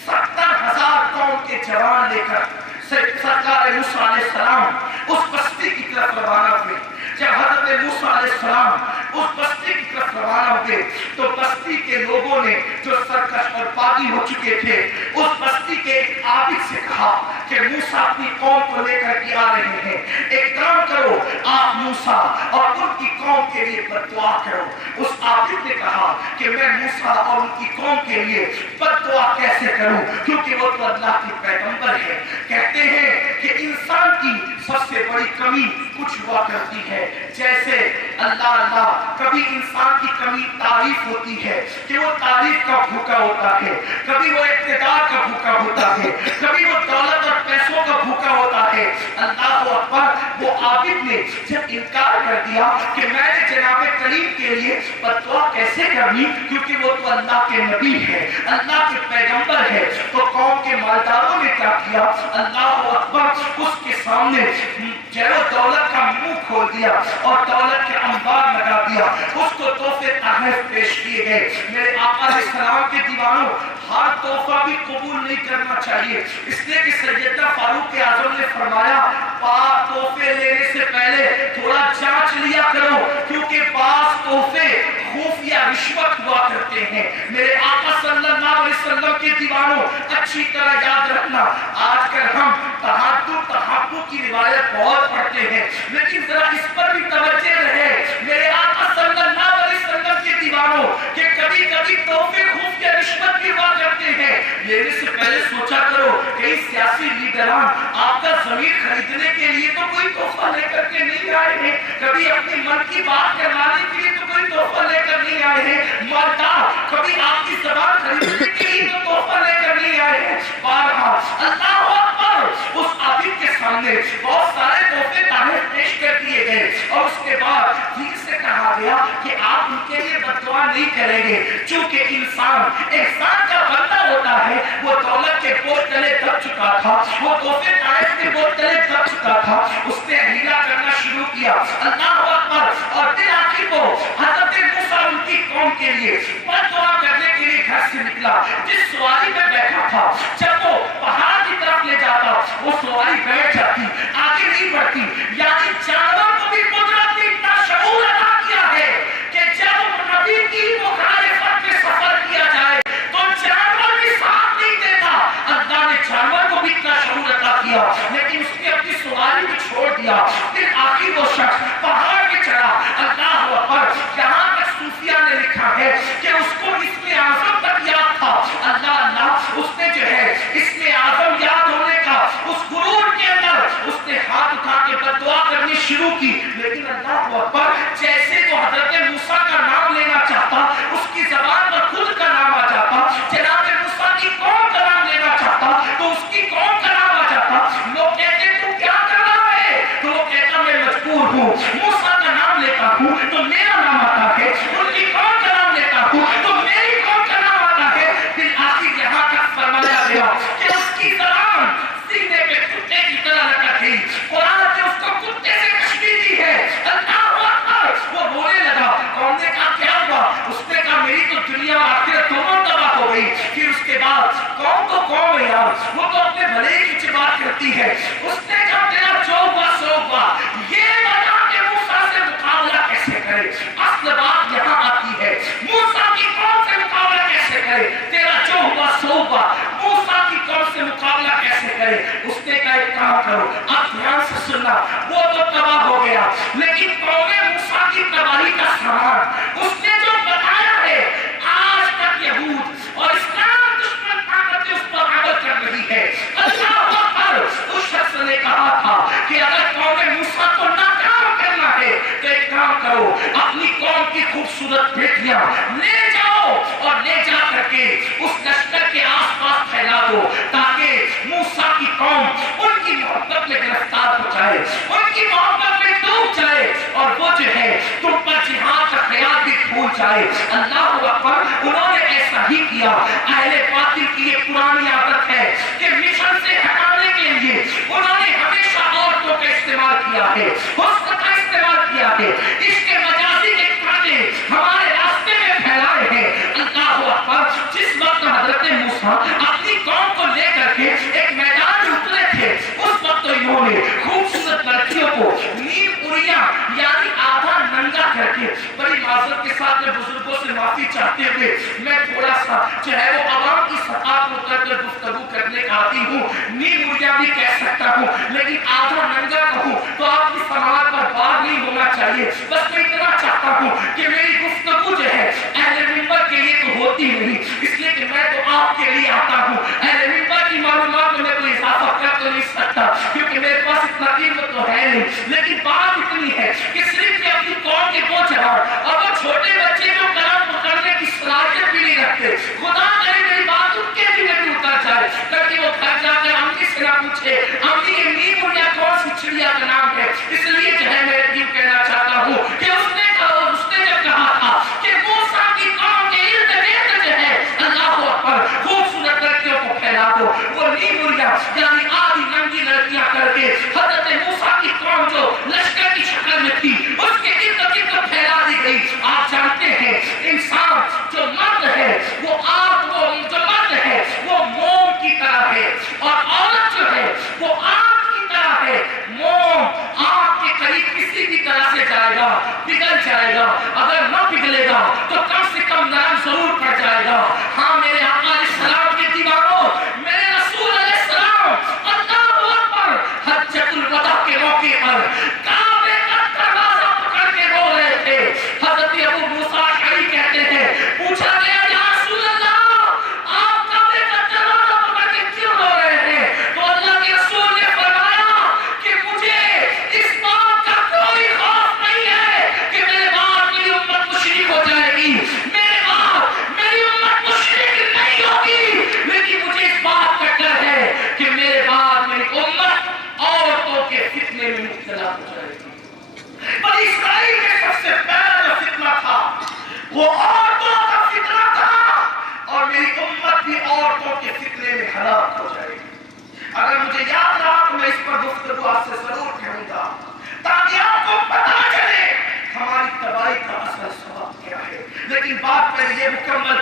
70,000 قوم کے جوان لے کر سرکار موسیٰ علیہ السلام اس بستی کی طرف روانہ ہوئے۔ جب حضرت موسیٰ علیہ السلام اس بستی کی طرف روانہ ہوئے تو بستی کے لوگوں نے جو سرکش اور باغی ہو چکے تھے اس بستی کے ایک عابد سے کہا کہ موسیٰ اپنی قوم کو لے کر کے آ رہے ہیں، ایک کام کرو آپ موسیٰ اور ان کی قوم کے لیے بد دعا کرو۔ اس عابد نے کہا کہ میں موسیٰ اور ان کی قوم کے لیے بد دعا کیسے کروں، کیونکہ وہ تو اللہ کے پیغمبر ہے۔ کہتے ہیں کہ انسان کی سب سے بڑی کمی کچھ ہوا کرتی ہے، جیسے اللہ کبھی انسان کی کمی تعریف ہوتی ہے کہ وہ تعریف کا بھوکا ہوتا ہے، کبھی وہ اقتدار کا بھوکا ہوتا ہے، کبھی وہ دولت اور پیسوں کا بھوکا ہوتا ہے۔ اللہ اکبر، وہ عابد نے جب انکار کر دیا کہ میں نے جناب کریم کے لیے بد دعا کیسے کرنی، کیونکہ وہ تو اللہ کے نبی ہے، اللہ کے پیغمبر ہے، تو قوم کے مالداروں نے کیا کیا؟ اللہ اکبر، اس کے سامنے جیل و دولت کا منہ کھول دیا اور دولت کے انبار لگا دیا، اس کو تحفے تحائف پیش کیے گئے۔ میرے آقا علیہ السلام کے دیوانوں، ہر تحفہ بھی قبول نہیں کرنا چاہیے، اس لیے کہ سیدنا فاروق اعظم نے فرمایا تحفے لینے سے پہلے تھوڑا جانچ لیا کرو، کیونکہ بعض تحفے خفیہ رشوت ہوا کرتے ہیں۔ میرے آقا صلی اللہ علیہ वसल्लम के दीवानों, अच्छी तरह याद रखना, आजकल हम तहाक्कुक की रिवायत बहुत पढ़ते हैं, लेकिन जरा इस पर भी तवज्जो रहे मेरे आका सल्लल्लाहु अलैहि वसल्लम के दीवानों कि कभी कभी तोहफे खुफिया रिश्वत भी हुआ करते हैं। लेने से पहले सोचा करो, कई सियासी लीडरान आपका जमीन खरीदने के लिए तो कोई तोहफा लेकर के नहीं आए हैं, कभी अपनी मन की बात करवाने के लिए तो कोई तोहफा लेकर नहीं आए हैं, मालदार कभी आपकी जबान खरीदने के लिए तो तोहफा लेकर नहीं आए हैं। बहरहाल अल्लाह अकबर, उस आबिद के सामने बहुत सारे तोहफे तारीफ पेश कर दिए गए और उसके बाद ठीक से कहा गया कि आप उनके लिए बददुआ नहीं करेंगे, चूंकि इंसान एहसान का बंदा होता है। वो दौलत के बोझ तले दब चुका था, वो तोहफे तारीफ के बोझ तले दब चुका था, उसने हीला करना शुरू किया। अल्लाह अकबर। और फिर आखिर को हजरत मूसा उनकी कौम के लिए बददुआ करने के लिए घर से निकला। जिस सवारी में बैठा था, जब वो पहाड़ की तरफ ले जाता, वो सवारी बैठ जाती, आगे नहीं बढ़ती। यानी जानवर को भी कुदरत ने इतना शऊर अता किया है कि जब नबी की मुखालिफत में सफर किया जाए तो जानवर भी साथ नहीं देता। अल्लाह ने जानवर को भी इतना शऊर अता किया, लेकिन उसने अपनी सवारी भी छोड़ दिया। फिर आखिर वो शख्स पहाड़ पे चढ़ा। अल्लाह अकबर। यहाँ तक सूफिया ने लिखा है कि उसको इसमें आजम तक याद था। अल्लाह अल्लाह, उसने जो है इसमें आजम याद होने का उस गुरूर के अंदर उसने हाथ उठा के बददुआ करनी शुरू की। लेकिन अल्लाह अकबर, जैसे वो हजरत मूसा का नाम लेना चाहता, उसकी जबान पर खुद का नाम आ जाता, जनाब मूसा की कौम का नाम लेना चाहता तो उसकी कौम का नाम आ जाता। लोग कहते तू क्या कर रहा है, तो वो कहता मैं मजबूर हूँ, मूसा का नाम लेता हूँ तो मेरा नाम आता है, उनकी कौम का नाम लेता हूँ तो मेरी कौम का नाम आता है। फिर आखिर यहाँ तक फरमाया गया कि उसकी जबान सीने पे कुत्ते की तरह लटक गई। कुरान ने उसको कुत्ते से तशबीह दी है। अल्लाह अकबर। वो रोने लगा। कौन ने कहा क्या हुआ? उसने कहा मेरी तो दुनिया और आखिरत दोनों तबाह हो गई। फिर उसके बाद कौन तो कौन है यार, वो तो अपने भले की बात करती है। उसने कहा तेरा जो हुआ सो हुआ, ये बता के मूसा से मुकाबला कैसे करे। असल बात यहाँ आती है, मूसा की कौम से मुकाबला कैसे करे। तेरा जो हुआ सो हुआ, मूसा की कौम से मुकाबला कैसे करे। उसने कहा एक काम करो, आप ध्यान से सुनना, वो तो तबाह हो गया, लेकिन कौमे मूसा की तबाही का सामान उसने जो बताया है, आज तक यहूद और इस्लाम दुश्मन ताकतें उस पर अमल कर रही है। अल्लाह अकबर। उस शख्स ने कहा था कि अगर कौमे मूसा को नाकाम करना है तो एक काम करो, अपनी कौम की खूबसूरत बेटियां ले जाओ और ले जा करके उस लश्कर के आसपास फैला दो, ताकि मूसा की कौम उनकी मोहब्बत में गिरफ्तार हो जाए, उनकी मोहब्बत में डूब जाए और वो जो है तुम पर जिहाद का ख्याल भी भूल जाए। अल्लाह अकबर। उन्होंने ऐसा ही किया। अहले बातिल की ये पुरानी आदत है कि मिशन से हटाने के लिए उन्होंने हमेशा औरतों का इस्तेमाल किया है, हुस्न का इस्तेमाल किया है, इसके मजाजी के कांटे हमारे रास्ते में फैलाए हैं। अल्लाह अकबर। जिस वक्त हजरत मूसा अपनी कौम को लेकर के एक मैदान में उतरे थे, उस वक्त तो इन्होंने खूबसूरत लड़कियों को नीम उड़िया यानी आधा नंगा करके, बड़ी माजरत के साथ में बुजुर्गों से माफी चाहते हुए मैं थोड़ा सा जो है वो आवाम की सतह पर उतरकर गुफ्तगू करने का आती हूँ, नीम उड़िया भी कह सकता हूँ, लेकिन आधा नंगा कहूँ तो आपकी समाज पर बात नहीं होना चाहिए। बस मैं इतना चाहता हूँ कि मेरी गुफ्तगू जो है अहले मिंबर के लिए तो होती नहीं, इसलिए कि मैं तो आपके लिए आता हूँ। अहले मिंबर की मालूमात में कोई इजाफा कर तो नहीं सकता, क्योंकि मेरे पास इतना इल्म तो है नहीं, लेकिन बात इतनी है कि सिर्फ मैं अपनी कौम के बोझ चढ़ाऊं और वो छोटे बच्चे जो कलम पकड़ने की सलाहियत भी नहीं रखते, खुदा करे मेरी बात उनके भी नहीं उतर जाए, ताकि वो घर जाकर अम्मी से ना पूछे अम्मी ये नीम उड़िया कौन सी चिड़िया का नाम है। इसलिए जो है मैं यूं कहना चाहता हूँ कि उसने जब कहा था कि मूसा की कौम के इर्द गिर्द जो है अल्लाह अकबर खूबसूरत लड़कियों को फैला दो, वो नीम उड़िया यानी आधी नंगी लड़कियां करके हजरत मूसा की कौम जो लश्कर की शक्ल में थी उसके इर्द गिर्द फैला दी गई। आप जानते हैं इंसान जो मर्द है वो मोम की तरह है और औरत जो है वो आग की तरह है। मोम आग के करीब किसी भी तरह से जाएगा, पिघल जाएगा, अगर न पिघलेगा तो कम से कम नरम जरूर पड़ जाएगा। हाँ मेरे आका अलैहिस्सलाम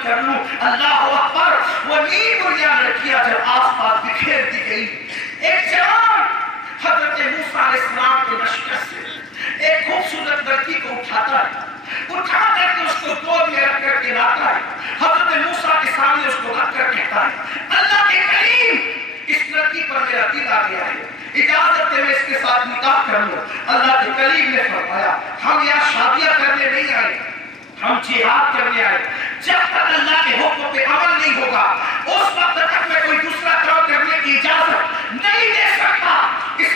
کر لوں. اللہ اکبر. وہ نیند بنیاد رکھیا جب آس پاس بکھیر دی گئی. ایک جوان حضرت موسیٰ علیہ السلام کے لشکر سے ایک خوبصورت لڑکی کو اٹھاتا ہے, اٹھا کر کے اس کو گود میں رکھ کر کے لاتا ہے. حضرت موسیٰ کے سامنے اس کو رکھ کر کہتا ہے, اللہ کے کریم, اس لڑکی پر میرا دل آ گیا ہے, اجازت ہے میں اس کے ساتھ نکاح کر لوں. اللہ کے کریم نے فرمایا, ہم یہاں شادیاں کرنے نہیں آئے, ہم جہاد کرنے آئے. جب تک اللہ کے حکم پہ عمل نہیں ہوگا اس وقت تک میں کوئی دوسرا کام کرنے کی اجازت نہیں دے سکتا. اس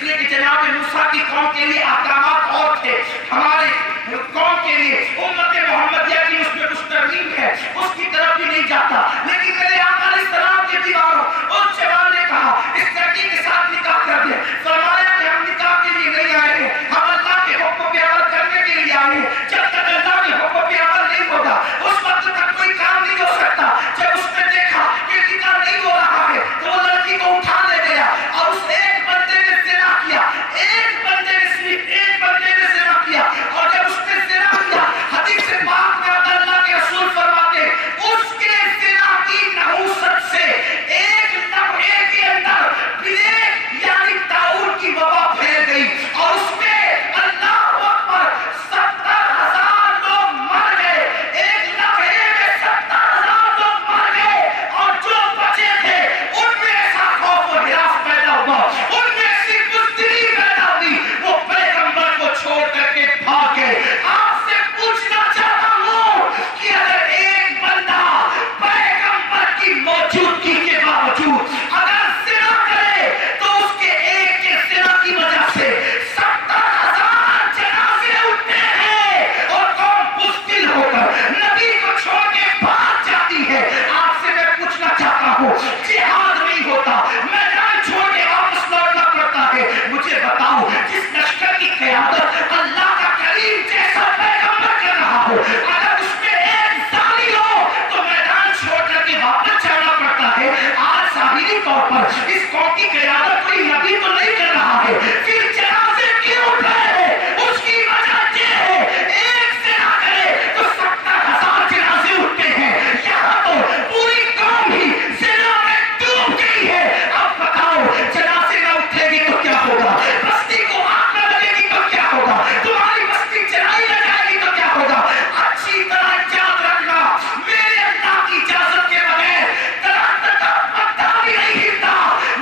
لیے کہ جناب موسیٰ کی قوم کے لیے احکامات اور تھے, ہمارے قوم کے لیے امت محمدیہ کی اس میں کچھ ترمیم ہے, اس کی طرف بھی نہیں جاتا. لیکن میرے آقا علیہ السلام کے دیواروں اس جوان نے کہا اس لڑکی کے ساتھ نکاح کر دے. فرمایا کہ ہم نکاح کے لیے نہیں آئے ہیں, ہم اللہ کے حکم پہ عمل کرنے کے لیے آئے ہیں. جب تک اللہ کے حکم پہ عمل نہیں ہوگا اس وقت تک کوئی کام نہیں ہو سکتا. جب اس نے دیکھا کہ نکاح نہیں ہو رہا ہے تو وہ لڑکی کو اٹھا لے گیا اور اس ایک بندے نے زنا کیا. ایک بندے نے, صرف ایک بندے نے زنا کیا. اور جب اس نے زنا کیا, حدیث پاک میں اللہ کے رسول فرماتے اس کے زنا کی نحوست سے ایک لمحے کے اندر بلیک یعنی طاعون کی وبا پھیل گئی اور اس میں اللہ اکبر 70,000 لوگ مر گئے. ایک لمحے میں 70,000 لوگ مر گئے اور جو بچے تھے ان میں ایسا خوف و ہراس پیدا ہوا, ان میں ایسی بزدلی پیدا ہوئی, وہ پیغمبر کو چھوڑ کر کے بھاگ گئے. آپ سے پوچھنا چاہتا ہوں کہ اگر ایک بندہ پیغمبر کی موجودگی کے باوجود اگر زنا کرے تو اس کے ایک کے زنا کی وجہ سے 70,000 جنازے اٹھتے ہیں اور قوم بزدل ہو کر نبی کو چھوڑ کے بھاگ جاتی ہے. آپ سے میں پوچھنا چاہتا ہوں, جہاد نہیں ہوتا, میدان چھوڑ کے واپس لوٹنا پڑتا ہے. مجھے بتاؤ جس لشکر کی قیادت اللہ کا کریم جیسا پیغمبر کر رہا ہو, اگر اس میں ایک زانی ہو تو میدان چھوڑ کر کے واپس جانا پڑتا ہے. آج ظاہری طور پر اس قوم کی قیادت کوئی نبی تو نہیں کر رہا ہے, پھر جنازے کیوں اٹھ رہے ہیں؟ اس کی وجہ یہ ہے ایک زنا کرے تو 70,000 جنازے اٹھتے ہیں. یہاں تو پوری قوم ہی زنا میں ڈوب گئی ہے. اب بتاؤ جنازے نہ اٹھے گی تو کیا ہوگا؟ بستی کو آگ نہ لگے گی تو کیا ہوگا؟ تمہاری بستی جلائی نہ جائے گی تو کیا ہوگا؟ اچھی طرح یاد رکھنا, میرے اللہ کی اجازت کے بغیر درخت کا پتا بھی نہیں ہلتا.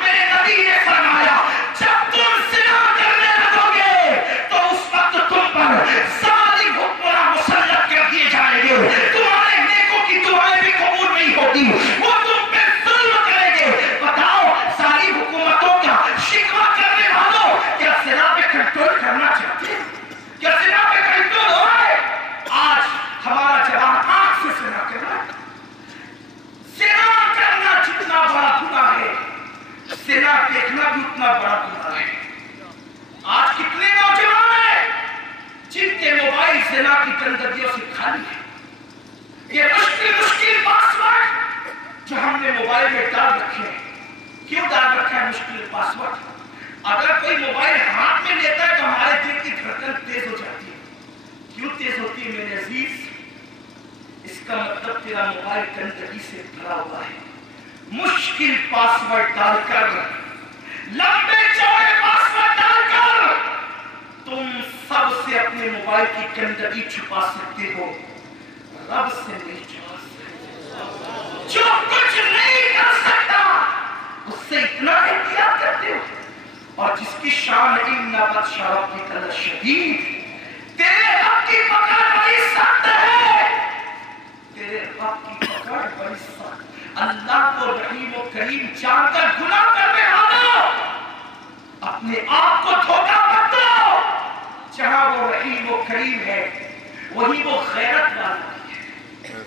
میرے نبی نے فرمایا جب تم زنا کرنے لگو گے تو اس وقت تم پر ظالم حکمراں مسلط کر دیے جائیں گے. تمہارے نیکوں کی دعائیں بھی قبول نہیں ہوگی, وہ تم پہ ظلم کریں گے. بتاؤ ظالم حکومتوں کا شکوہ کرنے والوں, کیا زنا پہ کنٹرول کرنا چاہتے ہیں؟ کیا زنا پہ کنٹرول ہو رہا ہے؟ آج ہمارا جوان آنکھ سے زنا کر رہا ہے. زنا کرنا جتنا بڑا گناہ ہے, زنا دیکھنا بھی اتنا بڑا گناہ ہے. آج کتنے نوجوان ہیں جن کے موبائل زنا کی گندگیوں سے خالی ہے. یہ مشکل پاسورڈ جو ہم نے موبائل میں ڈال رکھے ہیں, کیوں ڈال رکھا ہے مشکل پاسورڈ؟ اگر کوئی موبائل ہاتھ میں لیتا ہے تو ہمارے دل کی دھڑکن تیز ہو جاتی ہے. کیوں تیز ہوتی ہے میرے عزیز؟ اس کا مطلب تیرا موبائل گندگی سے بھرا ہوا ہے. مشکل پاسورڈ ڈال کر, لمبے چوڑے پاسورڈ ڈال کر تم سب سے اپنے موبائل کی گندگی چھپا سکتے ہو, رب سے نہیں چھپا سکتے. جو کچھ نہیں کر سکتا اس سے اتنا احتیاط کرتے ہو. اور جس کی شان ان بطش ربک لشدید, تیرے رب کی پکڑ بڑی سخت ہے. تیرے رب کی پکڑ بڑی سخت. اللہ کو رحیم و کریم جان کر گناہ کرنے والوں اپنے آپ کو دھوکہ مت دو. جہاں وہ رحیم و کریم ہے وہی وہ غیرت والا ہے.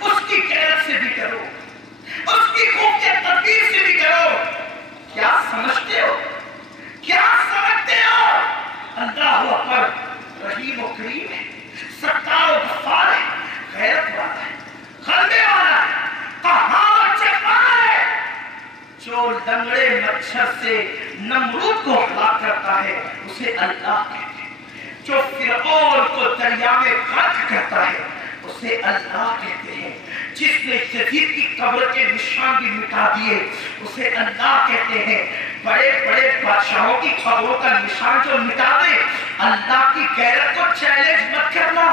اس کی غیرت سے بھی کرو, اس کی خفیہ تدبیر سے بھی کرو. کیا سمجھتے ہو, کیا سمجھتے ہو؟ اللہ اکبر رحیم و کریم ہے, ستار و غفار ہے, غیرت والا ہے, غلبے والا ہے, قہار جبار ہے. جو لنگڑے مچھر سے نمرود کو ہلاک کرتا ہے اسے اللہ کہتے ہیں. جو فرعون کو دریا میں غرق کرتا ہے اسے اللہ کہتے ہیں. جس نے یزید کی قبر کے نشان بھی مٹا دیے اسے اللہ کہتے ہیں. بڑے بڑے بادشاہوں کی قبروں کا نشان جو مٹا دے, اللہ کی غیرت کو چیلنج مت کرنا,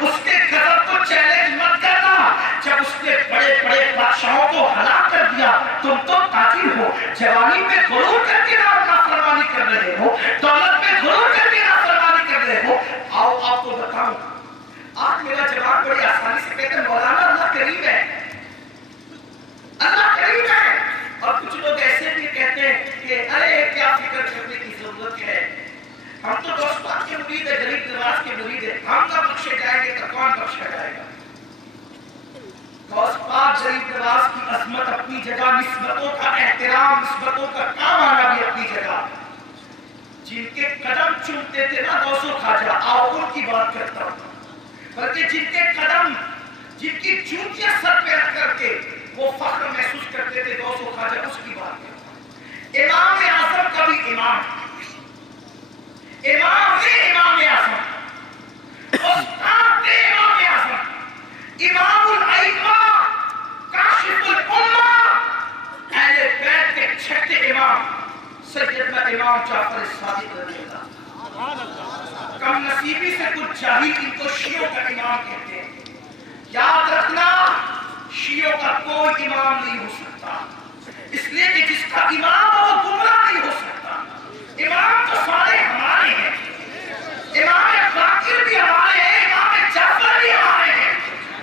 اس کے غضب کو چیلنج مت کرنا. جب اس نے بڑے بڑے بادشاہوں کو ہلاک کر دیا, تم تو تاجر ہو, جوانی پہ غرور کر کے نافرمانی کر رہے ہو, دولت پہ غرور کر کے نافرمانی کر رہے ہو. آؤ آپ کو بتاؤں, آج میرا جواب بڑی آسانی سے کہتے ہیں مولانا اللہ کریم ہے, اللہ کریم ہے. اور کچھ لوگ ایسے بھی کہتے ہیں کہ ارے کیا فکر کرنے کی ضرورت ہے, ہم تو دوست پاک کے مرید ہیں, غریب نواز کے مرید ہیں, ہم نہ بخشے جائیں گے تو کون بخشا جائے گا. دوست پاک غریب نواز کی عظمت اپنی جگہ, نسبتوں کا احترام, نسبتوں کا کام آنا بھی اپنی جگہ. جن کے قدم چومتے تھے نا 200 خواجہ, آؤ ان کی بات کرتا ہوں, بلکہ جن کے قدم, جن کی جوتیاں سر پہ رکھ کر کے وہ فخر محسوس کرتے تھے 200 خواجہ, اس کی بات کرتا ہوں. امام اعظم کا بھی امام ہے, امام اعظم, استاد امام اعظم, امام الائمہ, کاشف الامہ, اہل بیت کے چھٹے امام سیدنا امام جعفر صادق رضی اللہ. کم نصیبی سے کچھ جاہل ان کو شیعوں کا امام کہتے ہیں. یاد رکھنا, شیعوں کا کوئی امام نہیں ہو سکتا, اس لیے کہ جس کا امام وہ گمراہ نہیں ہو سکتا. امام تو سارے ہمارے ہیں, امام باقر بھی ہمارے ہیں, امام جعفر بھی ہمارے ہیں,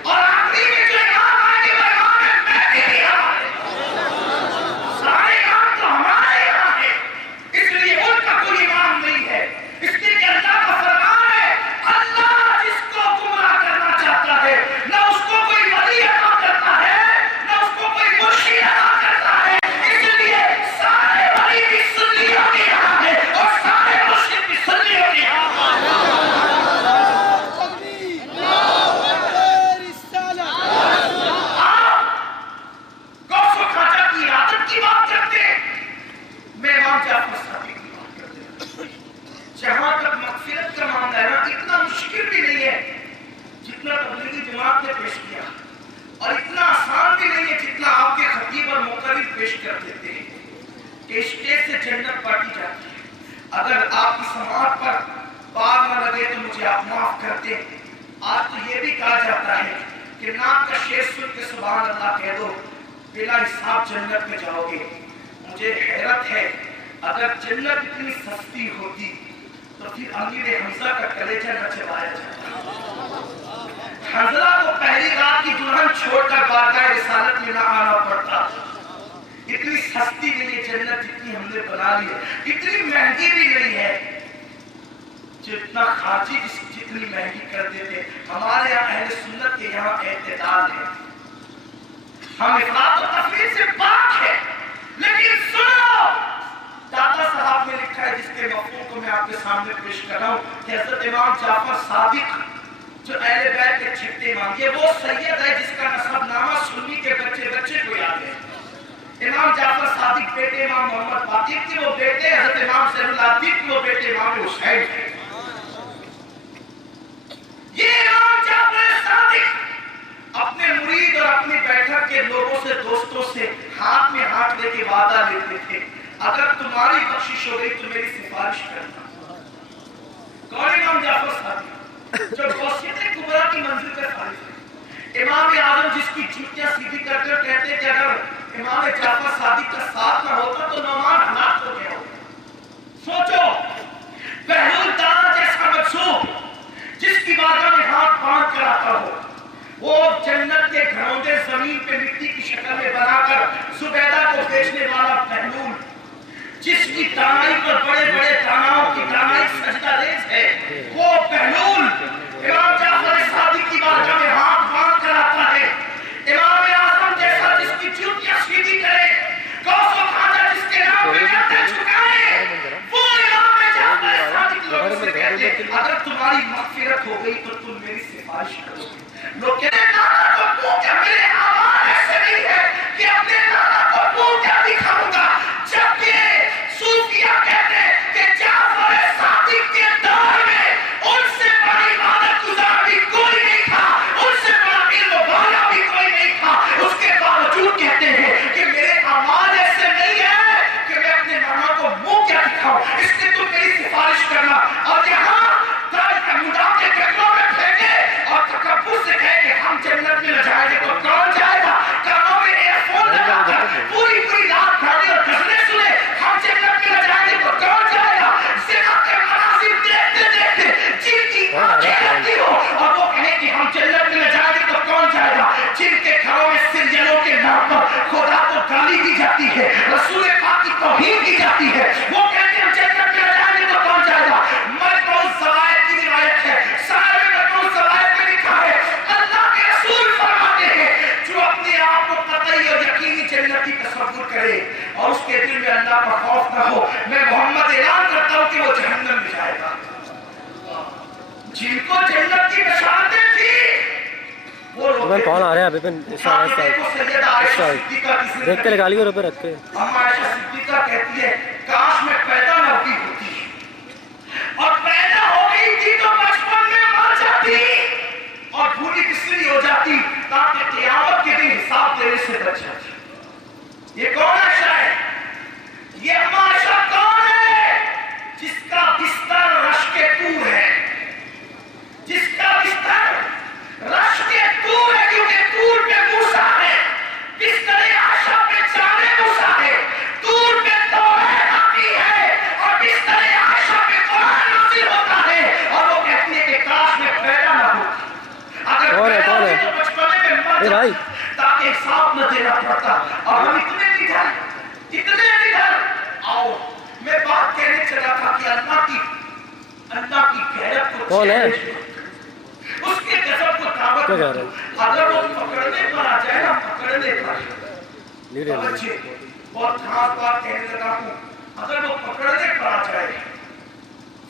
اور آخری میں جو امام آئیں گے وہ امام مہدی بھی ہمارے ہیں. سارے امام تو ہمارے یہاں ہیں, اس لیے ان کا کوئی امام نہیں ہے. اس لیے کہ اللہ کا فرمان ہے, اللہ جس کو گمراہ کرنا چاہتا ہے نہ اس کو کوئی ولی عطا کرتا ہے, نہ اس کو کوئی مرشد عطا کرتا ہے. اس لیے سارے ولی بھی سنیوں کے یہاں ہیں اور سارے مرشد بھی سنیوں کے یہاں ہیں. آپ غوث و خواجہ کی عادت کی بات کرتے ہیں, میں امام جعفر صادق کی بات کرتے ہیں. جہاں تک مغفرت کا معاملہ ہے نا, اتنا مشکل بھی نہیں ہے جتنا تبلیغی جماعت نے پیش کیا, اور اتنا آسان بھی نہیں ہے جتنا آپ کے خطیب اور مقرر پیش کر دیتے ہیں کہ اسٹیج سے جنت بانٹی جاتی ہے. اگر آپ کی سماعت پر بار نہ لگے تو مجھے آپ معاف کر دیں. آج تو یہ بھی کہا جاتا ہے کہ نام کا شعر سن کے سبحان اللہ کہہ دو, بلا حساب جنت میں جاؤ گے. مجھے حیرت ہے, اگر جنت اتنی سستی ہوتی تو پھر امیر حمزہ کا کلیجہ نہ چبایا جاتا. حنظلہ کو پہلی رات کی دلہن چھوڑ کر بارگاہ رسالت میں نہ آنا پڑتا. اتنی سستی نہیں ہے جنت جتنی ہم نے بنا لی ہے, اتنی مہنگی بھی نہیں ہے جتنا خارجی جتنی مہنگی کر دیتے. ہمارے یہاں اہل سنت کے یہاں اعتدال ہے, ہم افراط و تفریط سے پاک ہے. لیکن سنو, داتا صاحب نے لکھا ہے جس کے مفہوم کو میں آپ کے سامنے پیش کر رہا ہوں کہ حضرت امام جعفر صادق جو اہل بیت کے چھٹے امام, یہ وہ سید ہے جس کا نسب نامہ سنی کے بچے بچے کو یاد ہے. امام جعفر صادق بیٹے امام محمد باقر کے وہ بیٹے حضرت امام زین العابدین کے وہ بیٹے امام حسین ہیں. یہ امام جعفر صادق اپنے مرید اور اپنی بیٹھک کے لوگوں سے, دوستوں سے ہاتھ میں ہاتھ لے کے وعدہ لیتے تھے, اگر تمہاری بخشش ہو گئی تو میری سفارش کرنا. کون امام جعفر صادق جو غوثیت کبریٰ کی منزل پر فائز ہے, امام اعظم جس کی جوتیاں سیدھی کرتے اور کہتے کہ اگر امام جعفر صادق کا ساتھ نہ ہوتا تو نعمان ہلاک ہو گیا ہوتا. سوچو, بہلول دانا جیسا مجذوب جس کی بارگاہ میں ہاتھ باندھ کر آتا ہو, وہ جنت کے گھروندے زمین پہ مٹی کی شکل میں بنا کر زبیدہ کو بیچنے والا بہلول, جس کی دانائی پر بڑے بڑے داناؤں کی دانائی سجدہ ریز ہے, وہ بہلول امام جعفر صادق کی بارگاہ میں ہاتھ باندھ کر آتا ہے. امام اعظم جیسا جس کی جوتیاں سیدھی کرے, غوث و خواجہ جس کے نام پہ گردن جھکائے, وہ امام جعفر صادق لوگوں سے کہتے ہیں اگر تمہاری مغفرت ہو گئی تو تم میری سفارش کرو گے. لوگ کہتے ہیں نانا کو منہ کیا, میرے اعمال ایسے نہیں ہے کہ اپنے نانا کو منہ کیا دکھاؤں گا. جبکہ صوفیہ کہتے ہیں کہ جعفر صادق کے دور میں ان سے بڑی عبادت گزار بھی کوئی نہیں تھا, ان سے بڑا गाली दी जाती है, रसूल पाक की तौहीन की जाती है। वो कहते हैं जन्नत में जाएंगे तो कौन जाएगा? मजमूअ ज़वाइद की रिवायत है, सारे मजमूअ ज़वाइद में लिखा है, अल्लाह के रसूल फरमाते हैं जो अपने आप को कतई और यकीनी जन्नती तसव्वुर करे और उसके दिल में अल्लाह का खौफ न हो, मैं मोहम्मद ऐलान करता हूँ कि वो जहन्नम में जाएगा। जिनको जन्नत की बशारतें थी वो कौन आ रहा है विपिन? देख के निकालिए और रख के। अम्मा आयशा सिद्दीका कहती है काश मैं पैदा न हुई होती, और पैदा हो गई थी तो बचपन में मर जाती और भूली बिसरी हो जाती ताकि क़यामत के दिन हिसाब देने से बच जाती। ये कौन आयशा है? ये अम्मा आयशा कौन है? जिसका बिस्तर रश के तूर है, जिसका बिस्तर रश के तूर है, क्योंकि तूर पे मूसा है, बिस्तर आयशा पे चारे मूसा है, तूर पे तौरात आती है और बिस्तर आयशा पे कुरान नाज़िल होता है। और वो कहती है कि काश मैं पैदा न होती, अगर पैदा होती तो बचपने में मर जाती ताकि हिसाब न देना पड़ता। और हम इतने निडर आओ, मैं बात कहने चला था कि अल्लाह की गैरत को कौन है? उसके गजब को ताकत क्या कह रहे हैं? अगर वो पकड़ने पर आ जाए ना, पकड़ने पर बहुत खास बात कहने लगा हूँ, अगर वो पकड़ने पर आ जाए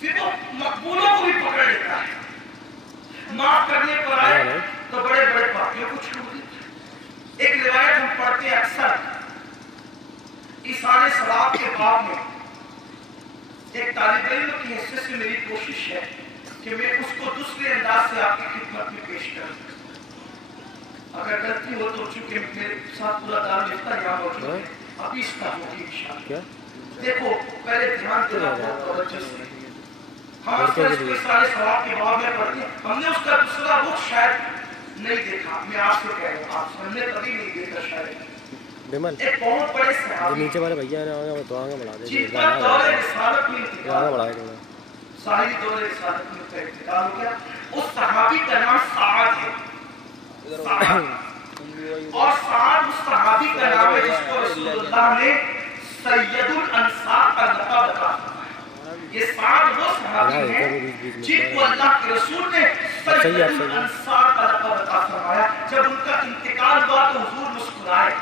फिर वो मकबूलों को भी पकड़ लेता है, माफ करने पर आए तो बड़े बड़े पापियों को छोड़ देता है। एक रिवायत हम पढ़ते हैं अक्सर, ईसाने सलाब के बाब में एक तालिब इल्म की हैसियत से मेरी कोशिश है कि मैं उसको दूसरे अंदाज से आपकी खिदमत में पेश करूं। अगर गलती हो तो चूंकि मेरे साथ पूरा दाल लिखता यहाँ मौजूद है, अभी इसका होगी इंशाअल्लाह। देखो पहले ध्यान देना बहुत तवज्जो से, हम अक्सर इसको सारे सवाब के बाब में पढ़ते हैं, हमने उसका दूसरा रुख शायद नहीं देखा। मैं आपसे कह रहा हूँ, आप हमने कभी नहीं देखा शायद। एक बहुत बड़े सहाबी नीचे वाले भैया ने आगे तो आगे बढ़ा दे, जिनका दौरे रिसालत में इंतकाल आगे बढ़ाए थोड़ा, साहिब दौरे रिसालत में इंतकाल हो गया। उस सहाबी का नाम साद है, और साद उस सहाबी का नाम है जिसको रसूलुल्लाह ने सैयदुल अंसार का लक़ब दिया। ये साद वो सहाबी है जिनको अल्लाह के रसूल ने सैयदुल अंसार का लक़ब अता फरमाया। जब उनका इंतकाल हुआ तो हुजूर मुस्कुराए,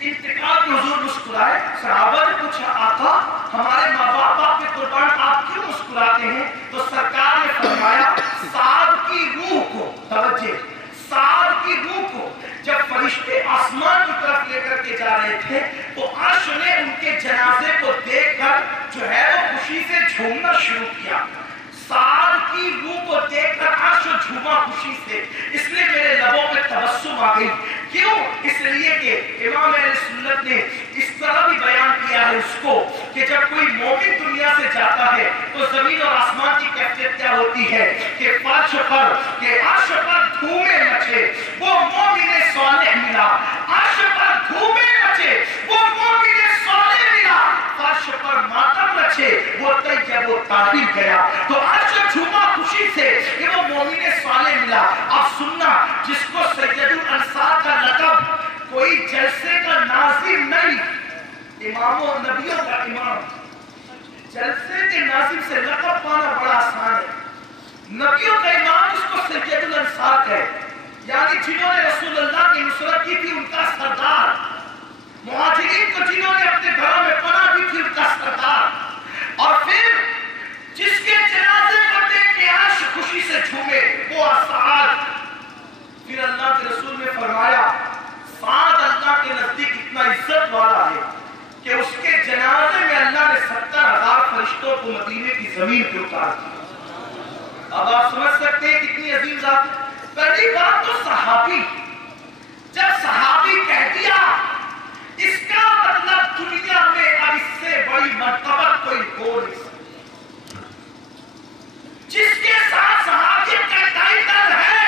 इंतकाल के हुजूर मुस्कुराए। सहाबा ने पूछा आका हमारे माँ बाप आप पे कुर्बान, आप क्यों मुस्कुराते हैं? तो सरकार ने फरमाया साद की रूह को, तवज्जो, साद की रूह को जब फरिश्ते आसमान की तरफ लेकर के जा रहे थे तो अर्श ने उनके जनाजे को देखकर जो है वो खुशी से झूमना शुरू किया। साद की रूह को देखकर अर्श झूमा खुशी से, इसलिए मेरे लबों पे तबस्सुम आ गई। क्यों? इसलिए कि इमाम अहले सुन्नत ने इस तरह भी बयान किया है उसको कि जब कोई मोमिन दुनिया से जाता है तो जमीन और आसमान की कैफियत क्या होती है कि फर्श पर के अर्श पर धूमें मचे, वो मोमिन सालेह मिला। अर्श पर धूमें मचे, वो मोमिन सालेह मिला। फर्श पर मातम रचे, वो तैयब ताहिर गया। तो अर्श झूमा खुशी से कि वो मोमिन सालेह मिला। अब सुनना, जिसको सैयदुल अंसार का लक़ब कोई जलसे का नाज़िम नहीं, इमामों नबियों का इमाम, जलसे के नाज़िम से लक़ब पाना बड़ा आसान है। नबियों का इमाम जिसको सैयदुल अंसार कहे, यानी जिन्होंने रसूलुल्लाह की नुसरत की थी उनका सरदार, मुहाजिरीन को जिन्होंने अपने घरों में पनाह दी थी उनका सरदार, और फिर जिसके जनाजे को देख के अर्श खुशी से झूमे वो साद। फिर अल्लाह के रसूल ने फरमाया साद अल्लाह के नजदीक इतना इज्जत वाला है कि उसके जनाजे में अल्लाह ने 70,000 फरिश्तों को मदीने की जमीन पे उतार दिया। अब आप समझ सकते हैं कितनी अजीम जात। पहली बात तो सहाबी, जब सहाबी कह दिया इसका मतलब दुनिया में अब इससे बड़ी मर्तबा कोई हो नहीं सकती। जिसके साथ सहाबियत का टाइटल है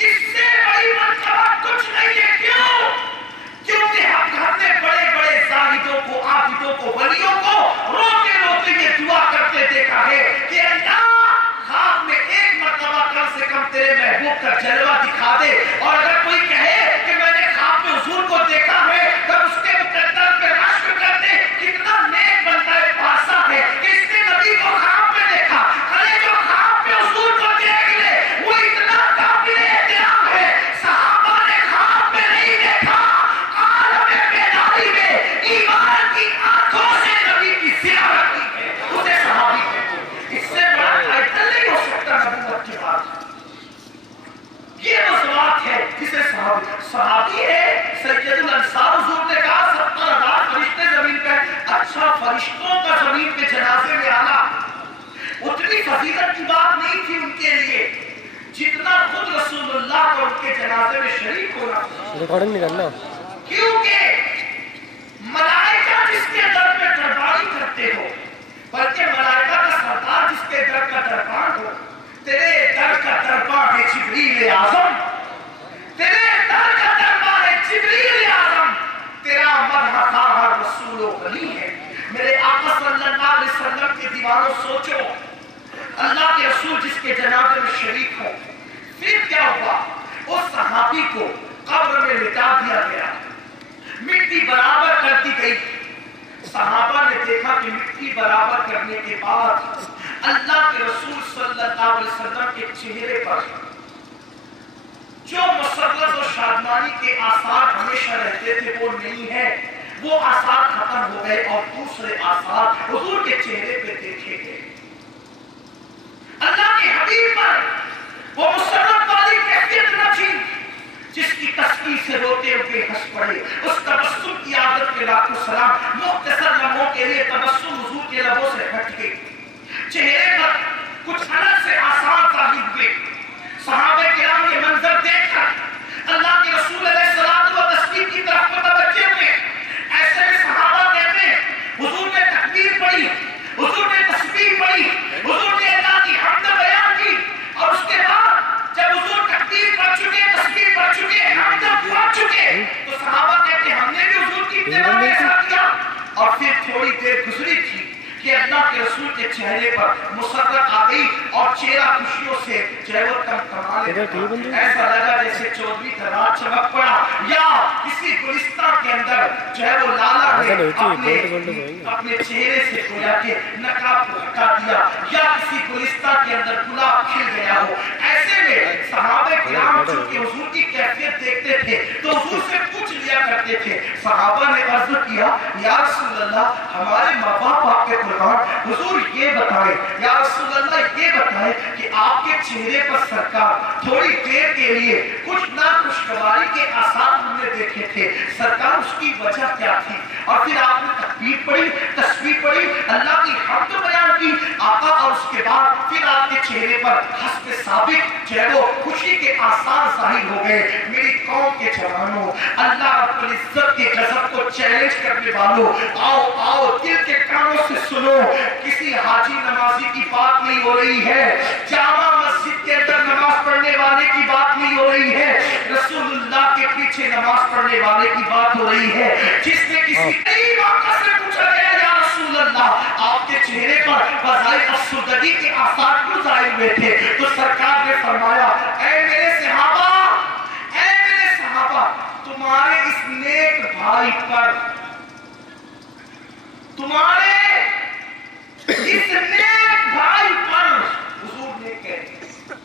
इससे बड़ी मर्तबा कुछ नहीं है। क्यों? क्योंकि हमने बड़े बड़े जाहिदों को, आबिदों को, वलियों को रोते रोते ये दुआ करते देखा है कि अल्लाह ख्वाब में एक मर्तबा कम से कम तेरे महबूब का जलवा दिखा दे। और अगर कोई कहे कि मैंने ख्वाब में हुजूर को देखा सहाबी है सैयदुल अंसार। हुजूर ने कहा 70,000 फरिश्ते जमीन पे, अच्छा फरिश्तों का जमीन पे जनाजे में आना उतनी फजीलत की बात नहीं थी उनके लिए जितना खुद रसूलुल्लाह को उनके जनाजे में शरीक होना। रिकॉर्डिंग नहीं करना, क्योंकि मलाइका जिसके दर पे दरबारी करते हो, बल्कि मलाइका का सरदार जिसके दर का दरबार हो, तेरे दर का दरबार है जिब्रील आज़म, तेरे दर का दरबार है जिब्रील आज़म, तेरा मदह हर रसूल वली है। मेरे आका सल्लल्लाहु अलैहि वसल्लम के दीवानों सोचो, अल्लाह के रसूल जिसके जनाजे में शरीक हो, फिर क्या हुआ? उस सहाबी को कब्र में लिटा दिया गया, मिट्टी बराबर कर दी गई। सहाबा ने देखा कि मिट्टी बराबर करने के बाद अल्लाह के रसूल सल्लल्लाहु अलैहि वसल्लम के चेहरे पर जो मसरत और शादमानी के आसार हमेशा रहते थे वो नहीं है, वो आसार खत्म हो गए और दूसरे आसार हुजूर के चेहरे पे देखे गए। अल्लाह के हबीब पर वो मुसरत वाली कैफियत न थी जिसकी तस्वीर से रोते हुए हंस पड़े। उस तबस्सुम की आदत के लाखों सलाम। मुख्तसर लम्हों के लिए तबस्सुम हुजूर के लबों से हट गए, चेहरे पर कुछ अलग से आसार जाहिर हुए। सहाबा किराम ये मंजर देखकर अल्लाह के रसूल अलैहिस्सलातु व तस्लीम की तरफ मुतवज्जे हुए। ऐसे में सहाबा कहते हैं हुजूर ने तकबीर पढ़ी, हुजूर ने तस्बीह पढ़ी, हुजूर ने अल्लाह की हम्द बयान की और उसके बाद जब हुजूर तकबीर पढ़ चुके, तस्बीह पढ़ चुके, हम्द पढ़ चुके, तो सहाबा कहते हैं हमने भी हुजूर की इत्तिबा में ऐसा किया। और फिर थोड़ी देर गुजरी थी कि अल्लाह के रसूल के चेहरे पर मुसर्रत आ गई और चेहरा खुशियों से जैवत कमाने लगा। ऐसा लगा जैसे चौधरी का रात चमक पड़ा या किसी गुलिस्तान के अंदर जो है वो लाला ने अपने चेहरे से गोया के नकाब को हटा दिया या किसी गुलिस्तान के अंदर गुलाब खिल गया हो। ऐसे में सहाबे किराम जो कि हुजूर की कैफियत देखते थे तो हुजूर से पूछ लिया करते थे। सहाबा ने अर्ज किया या रसूल अल्लाह हमारे माँ बाप आपके कुर्बान, हुजूर ये बताएं या रसूल अल्लाह ये बताएं कि आपके चेहरे पर सरकार थोड़ी देर के लिए कुछ ना खुशगवारी के आसार हमने देखे थे, सरकार उसकी वजह क्या थी? और फिर आपने तकबीर पढ़ी, तस्बीह पढ़ी, अल्लाह की हम्द बयान की आका और उसके बाद फिर आपके चेहरे पर हस्ब साबित जो है वो खुशी के आसार जाहिर हो गए। मेरी कौम के जवानों, अल्लाह रब्बुल इज्जत के गजब को चैलेंज करने वालों, आओ आओ दिल के कानों से सुनो, किसी हाजी नमाजी की बात नहीं हो रही है, जामा मस्जिद के अंदर नमाज पढ़ने वाले की बात नहीं हो रही है, रसूलुल्लाह के पीछे नमाज पढ़ने वाले की बात हो रही है। जिसने किसी गरीब आका से पूछा गया या रसूल अल्लाह आपके चेहरे पर बज़ाए अफसरदगी के आसार क्यों जाहिर हुए थे, तो सरकार ने फरमाया ऐ मेरे सहाबा तुम्हारे इस नेक भाई पर, तुम्हारे इस नेक भाई पर हुजूर ने कहते,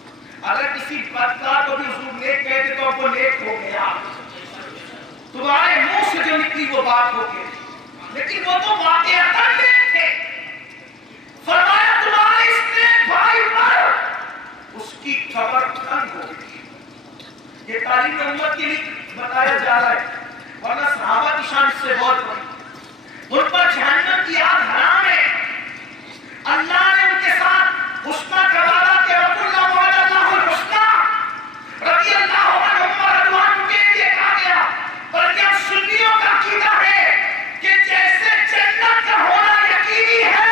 अगर किसी बदकार को भी हुजूर नेक कहते तो वो नेक हो गया, तुम्हारे मुंह से जो निकली वो बात हो गई, लेकिन वो तो वाकईतन नेक थे। फरमाया तुम्हारे इस नेक भाई पर उसकी खबर ठंड हो गई। ये तालीम उम्मत के लिए बताया जा रहा है, वरना सहाबा की शान इससे बहुत बड़ी। उन पर जहन्नम की आग हराम है। अल्लाह ने उनके साथ हुस्ना का वादा किया, वकुल्लु वअदल्लाहुल हुस्ना रज़ियल्लाहु अन्हु व रज़वान के लिए कहा गया। बल्कि हम सुन्नियों का अकीदा है कि जैसे जन्नत का होना यकीनी है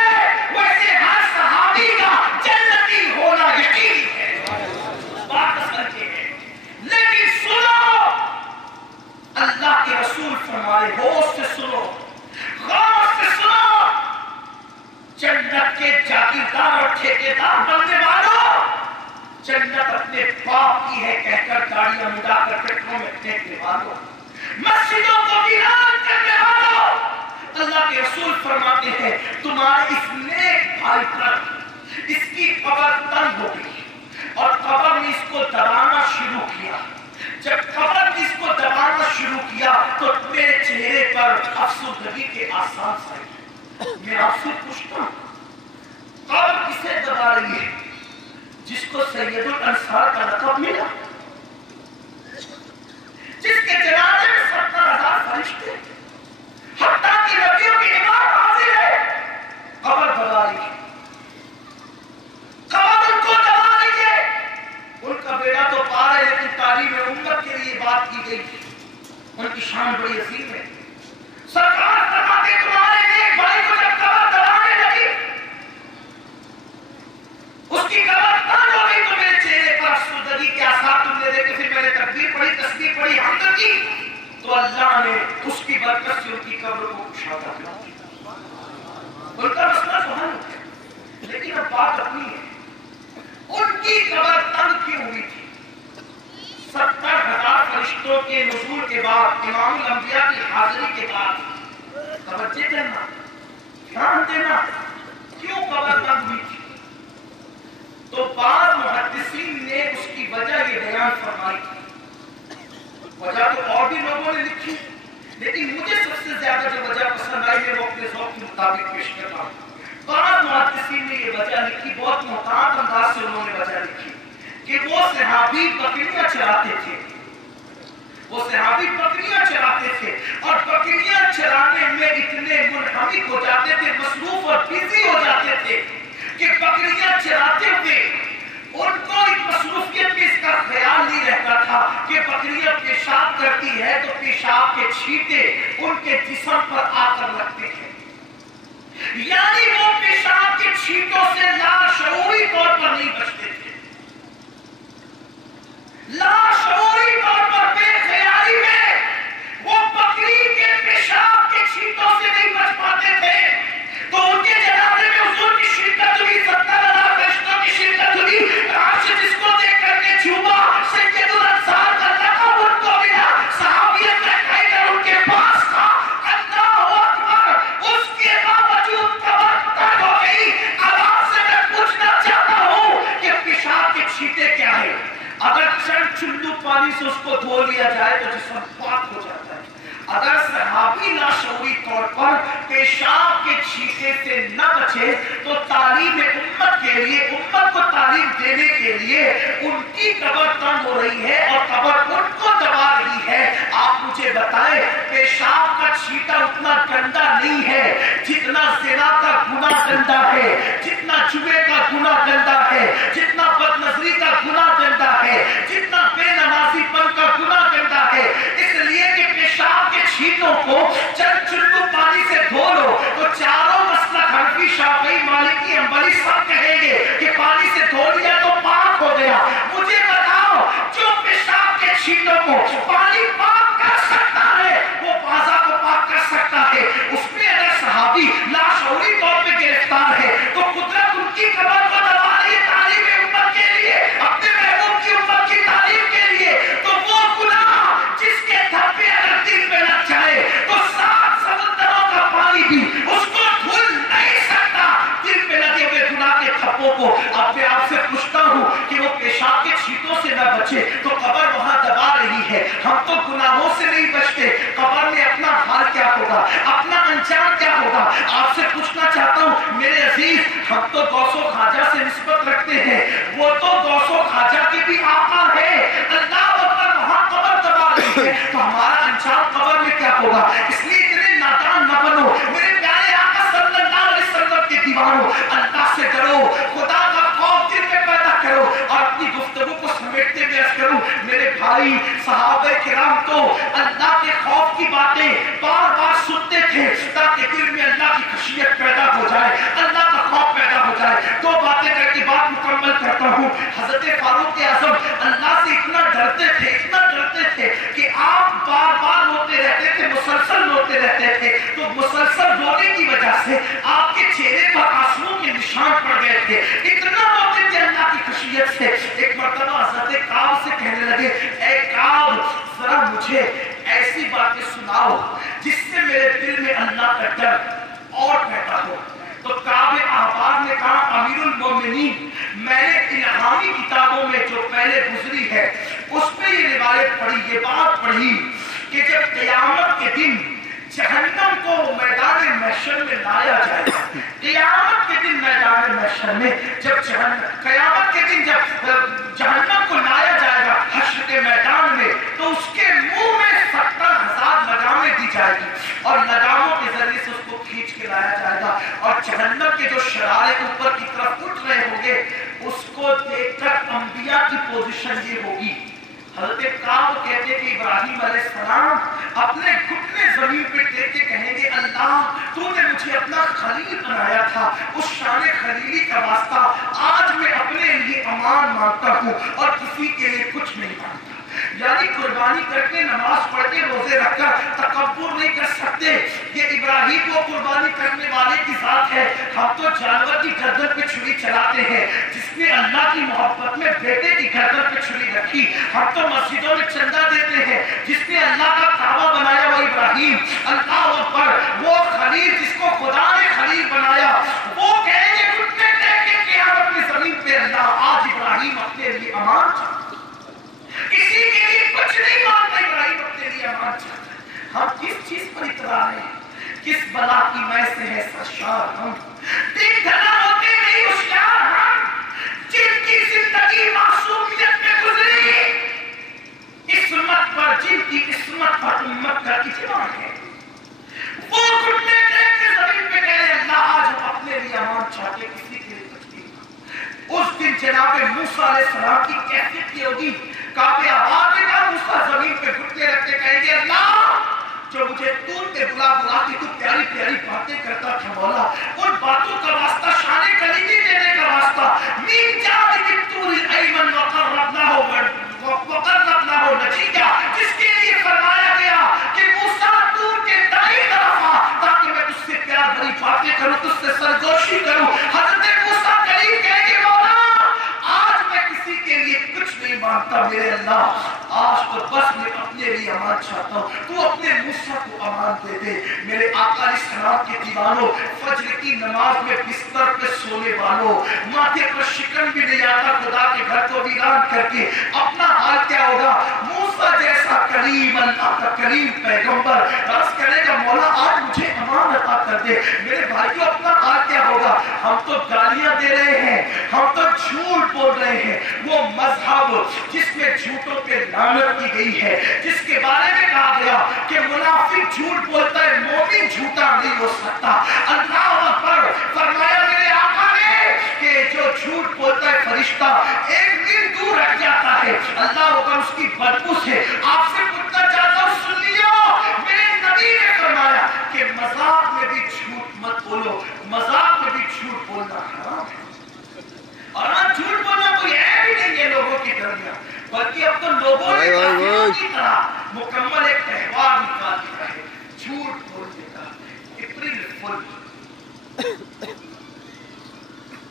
वैसे हर सहाबी का जन्नती होना यकीनी है। बात असल ये है, लेकिन सुनो अल्लाह के रसूल फरमाए, होश से सुनो, गौर से सुनो, जन्नत के जागीरदार और ठेकेदार बनने वालों, जन्नत अपने बाप की है कहकर गाड़ियां मुड़ाकर पेट्रोल में फेंकने वालों, मस्जिदों को वीरान करने वालों, अल्लाह के रसूल फरमाते हैं तुम्हारे इस नेक भाई पर इसकी कब्र तंग हो गई और कब्र ने इसको दबाना शुरू किया। जब कब्र ने इसको दबाना शुरू किया तो मेरे चेहरे पर अफसरदगी के आसार आए। मैं आपसे पूछता हूं कब्र किसे दबा रही है? जिसको सैयदुल अंसार का लक़ब मिला, जिसके जनाजे में 70,000 फरिश्ते, हत्ता कि नबियों की इमाम हाजिर है, कब्र दबा लीजिए, कब्र उनको दबा लीजिए। उनका बेड़ा तो पार है, लेकिन तालीम उम्मत के लिए बात की गई, उनकी शान बड़ी अजीम है। सरकार फरमाते तुम्हारे एक भाई को जब कब्र दबाने लगी, उसकी कब्र बंद हो गई, तो मेरे चेहरे पर अफसरदगी के आसार तुमने देखे। फिर मैंने तकबीर पढ़ी, तस्बीह पढ़ी, हमद की, तो अल्लाह ने उसकी बरकत से उनकी कब्र को कुशादा किया, उनका मसला तो हल हो गया। लेकिन अब बात अपनी है, उनकी कब्र तंग क्यों हुई थी? 70,000 फरिश्तों के नुज़ूल के बाद, इमामुल अंबिया की हाजिरी के बाद, तवज्जो करना, ध्यान देना, क्यों कब्र तंग हुई थी? तो बाद मुहद्दिसीन ने उसकी वजह ये बयान फरमाई थी। वजह तो और भी लोगों ने लिखी, लेकिन मुझे सबसे ज्यादा जो वजह पसंद आई है वो अपने ज़ौक़ के मुताबिक पेश कर रहा हूं। बाद मुहद्दिसीन ने ये वजह लिखी, बहुत मुहतात अंदाज से उन्होंने वजह लिखी कि वो सहाबी बकरियां चराते थे, वो सहाबी बकरियां चराते थे, और बकरियां चराने में इतने मुनहमिक हो जाते थे, मसरूफ और बिजी हो जाते थे कि बकरियां चराते हुए उनको एक मसरूफियत में इसका ख्याल नहीं रहता था कि बकरियां पेशाब करती है तो पेशाब के छींटे उनके जिस्म पर आकर लगते हैं, यानी वो पेशाब के छींटों से लाशऊरी तौर पर नहीं बचते थे, लाशऊरी तौर पर बेख्याली में वो बकरी के पेशाब के छींटों से नहीं बच पाते थे। तो उनके जनाजे में हुजूर की शिरकत हुई, 70,000 फरिश्तों की शिरकत हुई। अर्श जिसको देख करके झूमा, सैयदुल अंसार का लक़ब उनको मिला, सहाबियत का टाइटल उनके पास था। अल्लाहु अकबर, उसके बावजूद कब्र तंग हो गई। अब आपसे मैं पूछना चाहता हूं कि पेशाब के छींटे क्या है? अगर चंद चुल्लू पानी से उसको धो लिया जाए तो जिस्म पाक हो जाता है। अगर सहाबी लाशऊरी तौर पर पेशाब के छींटे से न बचे तो तालीम उम्मत के लिए, उम्मत को तालीम देने के लिए उनकी कब्र तंग हो रही है और कब्र उनको दबा रही है। आप मुझे बताएं, पेशाब का छींटा उतना गंदा नहीं है जितना ज़िना का गुनाह गंदा है, जितना जुए का गुनाह गंदा है, जितना बदनजरी का गुनाह गंदा है, जितना बेनमाजीपन का गुनाह गंदा है। इसलिए कि पेशाब के छींटों को चंद चुल्लू पानी से धो लो तो चारों मसलक हनफी, शाफी, मालिकी, हंबली सब कहेंगे कि पानी से धो लिया तो पाक हो गया। मुझे बताओ, जो पेशाब के छींटों को पानी पाक कर सकता है वो बाजा को पाक कर सकता है। उसमें अगर सहाबी लाशऊरी तौर पे गिरफ्तार है तो कुदरत उनकी कब्र को दबा रही है तालीम उम्मत के लिए, अपने महबूब की उम्मत की तालीम के लिए। तो वो गुनाह जिसके धब्बे अगर दिल पे लग जाए तो 7 समुद्रों का पानी भी उसको धुल नहीं सकता दिल पे लगे हुए गुनाह के धब्बों को। अब मैं आपसे पूछता हूं कि वो पेशाब के छींटों से न बचे तो कब्र वहां दबा रही है। हम तो गुनाहों से नहीं बचते, कब्र में अपना हाल क्या होगा, अपना अंजाम क्या होगा? आपसे पूछना चाहता हूं मेरे अजीज, हम तो गौसो खाजा से निस्बत रखते हैं, वो तो गौसो खाजा के भी आका है। अल्लाह अकबर, वहां कब्र दबा रही है तो हमारा अंजाम कब्र में क्या होगा? इसलिए इतने नादान न बनो मेरे प्यारे आका सल्लल्लाहु अलैहि वसल्लम के दीवानों, अल्लाह से डरो, खुदा का खौफ दिल में पैदा करो। और अपनी गुफ्तगू को समेटते हुए अर्ज करूं, मेरे भाई सहाबे किराम तो अल्लाह के खौफ की बातें बार बार सुनते थे ताकि दिल में अल्लाह की खशियत पैदा हो जाए, अल्लाह का खौफ पैदा हो जाए। 2 बातें करके बात मुकम्मल करता हूं। हजरत फारूक आज़म अल्लाह से इतना डरते थे, इतना डरते थे कि आप बार बार रोते रहते थे, मुसलसल रोते रहते थे। तो मुसलसल रोने की वजह से आपके चेहरे पर आंसुओं के निशान पड़ गए थे, इतना रोते थे अल्लाह की खशियत से। एक मर्तबा हजरत काब से कहने लगे, ऐ काब, जरा मुझे ऐसी बातें सुनाओ जिससे मेरे दिल में अल्लाह का डर और पैदा हो। तो काब अहबार ने कहा, अमीरुल मोमिनीन, मैंने इल्हामी किताबों में जो पहले गुजरी है उसमें ये रिवायत पढ़ी, ये बात पढ़ी कि जब क़यामत के दिन जहन्नम को मैदान महशर में लाया जाएगा, क़यामत के दिन मैदान महशर में जब क़यामत के दिन जब जहन्नम को लाया जाएगा हश्र के मैदान में, तो उसके मुंह में अंबिया की पोजीशन ये होगी। हजरत काब कहते कि इब्राहिम अलैहिस्सलाम अपने घुटने जमीन पे टेक के कहेंगे, अल्लाह तूने मुझे अपना खलील बनाया था, उस शान खलीली का वास्ता आज मैं अपने लिए अमान मांगता हूँ और किसी के लिए कुछ नहीं मांगता। यानी कुर्बानी करके, नमाज पढ़ के, रोजे रखकर तकब्बुर नहीं कर सकते। ये इब्राहिम को कुर्बानी करने वाले की जात है। हम तो जानवर की गर्दन पे छुरी चलाते हैं। जिसने अल्लाह की मोहब्बत में बेटे की गर्दन पे छुरी रखी, हम तो मस्जिदों में चंदा देते हैं। जिसने अल्लाह का काबा बनाया वो इब्राहिम, अल्लाह अकबर, वो खलील जिसको खुदा ने खलील बनाया, वो कहेंगे घुटने टेक के क़यामत की जमीन पे, अल्लाह आज इब्राहिम अपने लिए अमान चाहता, किसी के लिए कुछ नहीं मांगता, इब्राहिम अपने लिए अमान चाहता। हम किस चीज पर इतरा हैं, किस बला की मैं से है सरशार हम, दिन ढला होते नहीं होशियार हम, जिनकी जिंदगी मासूमियत में गुजरी, इस्मत पर, जिनकी इस्मत पर उम्मत का इजमा है, वो घुटने टेक के जमीन पे कहे, अल्लाह आज हम अपने लिए अमान चाहते, किसी के लिए कुछ नहीं। उस दिन जनाब मूसा अलैहिस्सलाम की कैफियत की होगी, काफी आवाज में कहा, मूसा जमीन पे घुटने रख के कहेंगे, अल्लाह जो मुझे तून पे बुला बुला के तू प्यारी प्यारी बातें करता था मौला, उन बातों का वास्ता, शान कलीमी देने का वास्ता, मीन जाद की तूरी ऐमन वक़र्रबना हो नजीजा, जिसके लिए फरमाया गया कि मूसा तूर के दाईं तरफ आ ताकि मैं तुझसे प्यार भरी बातें करूं, तुझसे सरगोशी करूं। हजरत मूसा करीम कहेंगे, मौला आज मैं किसी के लिए कुछ नहीं मांगता मेरे अल्लाह, आज तो बस मैं अपने लिए अमान चाहता हूँ, तू अपने मूसा को अमान दे दे। मेरे आका अलैहिस्सलाम के दीवानों, फज्र की नमाज में बिस्तर पे सोने वालों, माथे पर शिकन भी नहीं आता, खुदा के घर को वीरान करके अपना हाल क्या होगा। मूसा जैसा करीम, अल्लाह का करीम पैगंबर अर्ज करेगा, मौला आज मुझे अमान अता कर दे। मेरे भाइयों अपना हाल क्या होगा। हम तो गालियां दे रहे हैं, हम तो झूठ बोल रहे हैं। वो मजहब जिसमें झूठों पे लानत की गई है, जिसके बारे में कहा गया कि मुनाफिक झूठ बोलता है, मोमिन झूठा नहीं हो सकता। अल्लाह अकबर, फरमाया मेरे आका ने कि जो झूठ बोलता है फरिश्ता एक मील दूर रख जाता है, अल्लाह अकबर उसकी बदबू से। आपसे पूछना चाहता हूँ, सुन लियो, मेरे नबी ने फरमाया कि मजाक में भी झूठ मत बोलो, मजाक में भी झूठ बोलना हराम है। और ना झूठ बोलना कोई है भी नहीं है लोगों के दरमियान, बल्कि अब तो लोगों ने काफिरों की तरह मुकम्मल एक त्योहार निकाल दिया है झूठ बोलने का। अप्रैल फुल,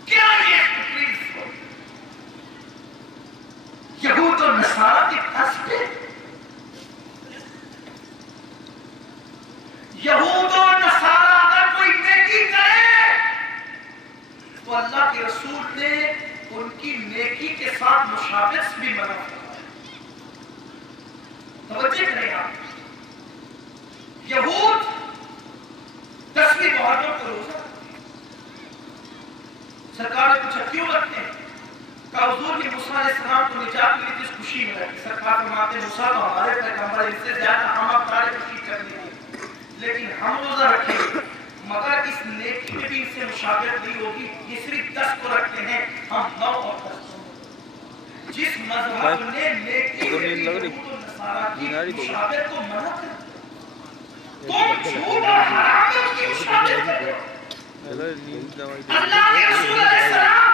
क्या ये अप्रैल फुल? यहूद और नसारा के कस्बे, यहूद और नसारा अगर कोई नेकी करे तो अल्लाह के रसूल ने उनकी नेकी के साथ मुशाबिस भी मना किया। तवज्जो करें आप, यहूद 10वीं मुहर्रम को रोजा, सरकार ने पूछा क्यों रखते हैं? कहा हुजूर ये मूसा अलैहिस्सलाम को निजात मिली थी, खुशी में रखते। सरकार फरमाते मूसा तो हमारे पैगंबर, इनसे ज्यादा हम अपने खुशी करनी है, लेकिन हम रोजा रखेंगे मगर इस नेकी में भी इनसे मुशाबिहत नहीं होगी। ये सिर्फ 10 को रखते हैं, हम 9 और 10। जिस मजहब ने नेकी में भी नसारा की मुशाबिहत को मना कर, तुम झूठ और हराम में उसकी मुशाबिहत करते हो। अल्लाह के रसूल अलैहिस्सलाम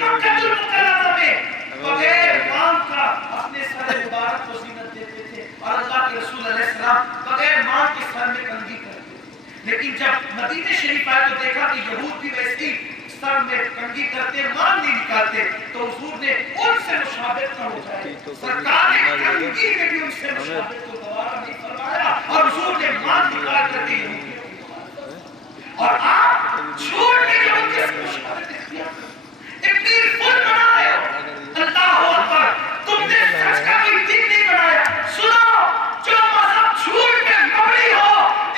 मक्कातुल मुकर्रमा में बगैर मांग का अपने सर मुबारक को ज़ीनत देते थे, और अल्लाह के रसूल अलैहिस्सलाम बगैर मांग के सर में कंघी करते थे। लेकिन जब मदीने शरीफ आए तो देखा कि यहूद भी वैसे ही सर में कंघी करते, मांग नहीं निकालते, तो हुजूर ने उनसे मुशाबिहत न हो जाए, सरकार ने कंघी में भी उनसे मुशाबिहत को दोबारा नहीं फरमाया, और हुजूर ने मांग निकाल करके यहूदियों की मुखालफत। और आप झूठ के यहूदियों से मुशाबिहत इख्तियार करो, इतनी फुल बना रहे हो। अल्लाह अकबर, तुमने सच का कोई दिन नहीं बनाया। सुनो, जो मजहब झूठ में मबनी हो,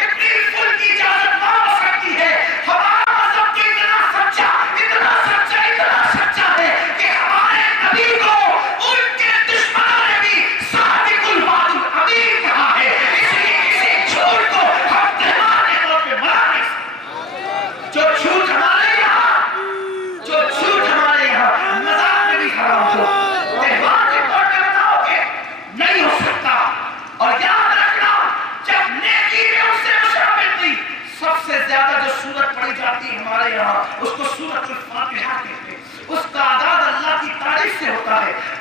इतनी फुल की इजाजत ना हो सकती है। हमारा मजहब तो इतना सच्चा, इतना सच्चा, इतना सच्चा है कि हमारे नबी को उनके दुश्मनों ने भी सादिकुल वादुल अमीन कहा है। इसलिए किसी झूठ को हम त्योहार के तौर पे मना नहीं सकते। जो झूठ हमारे यहाँ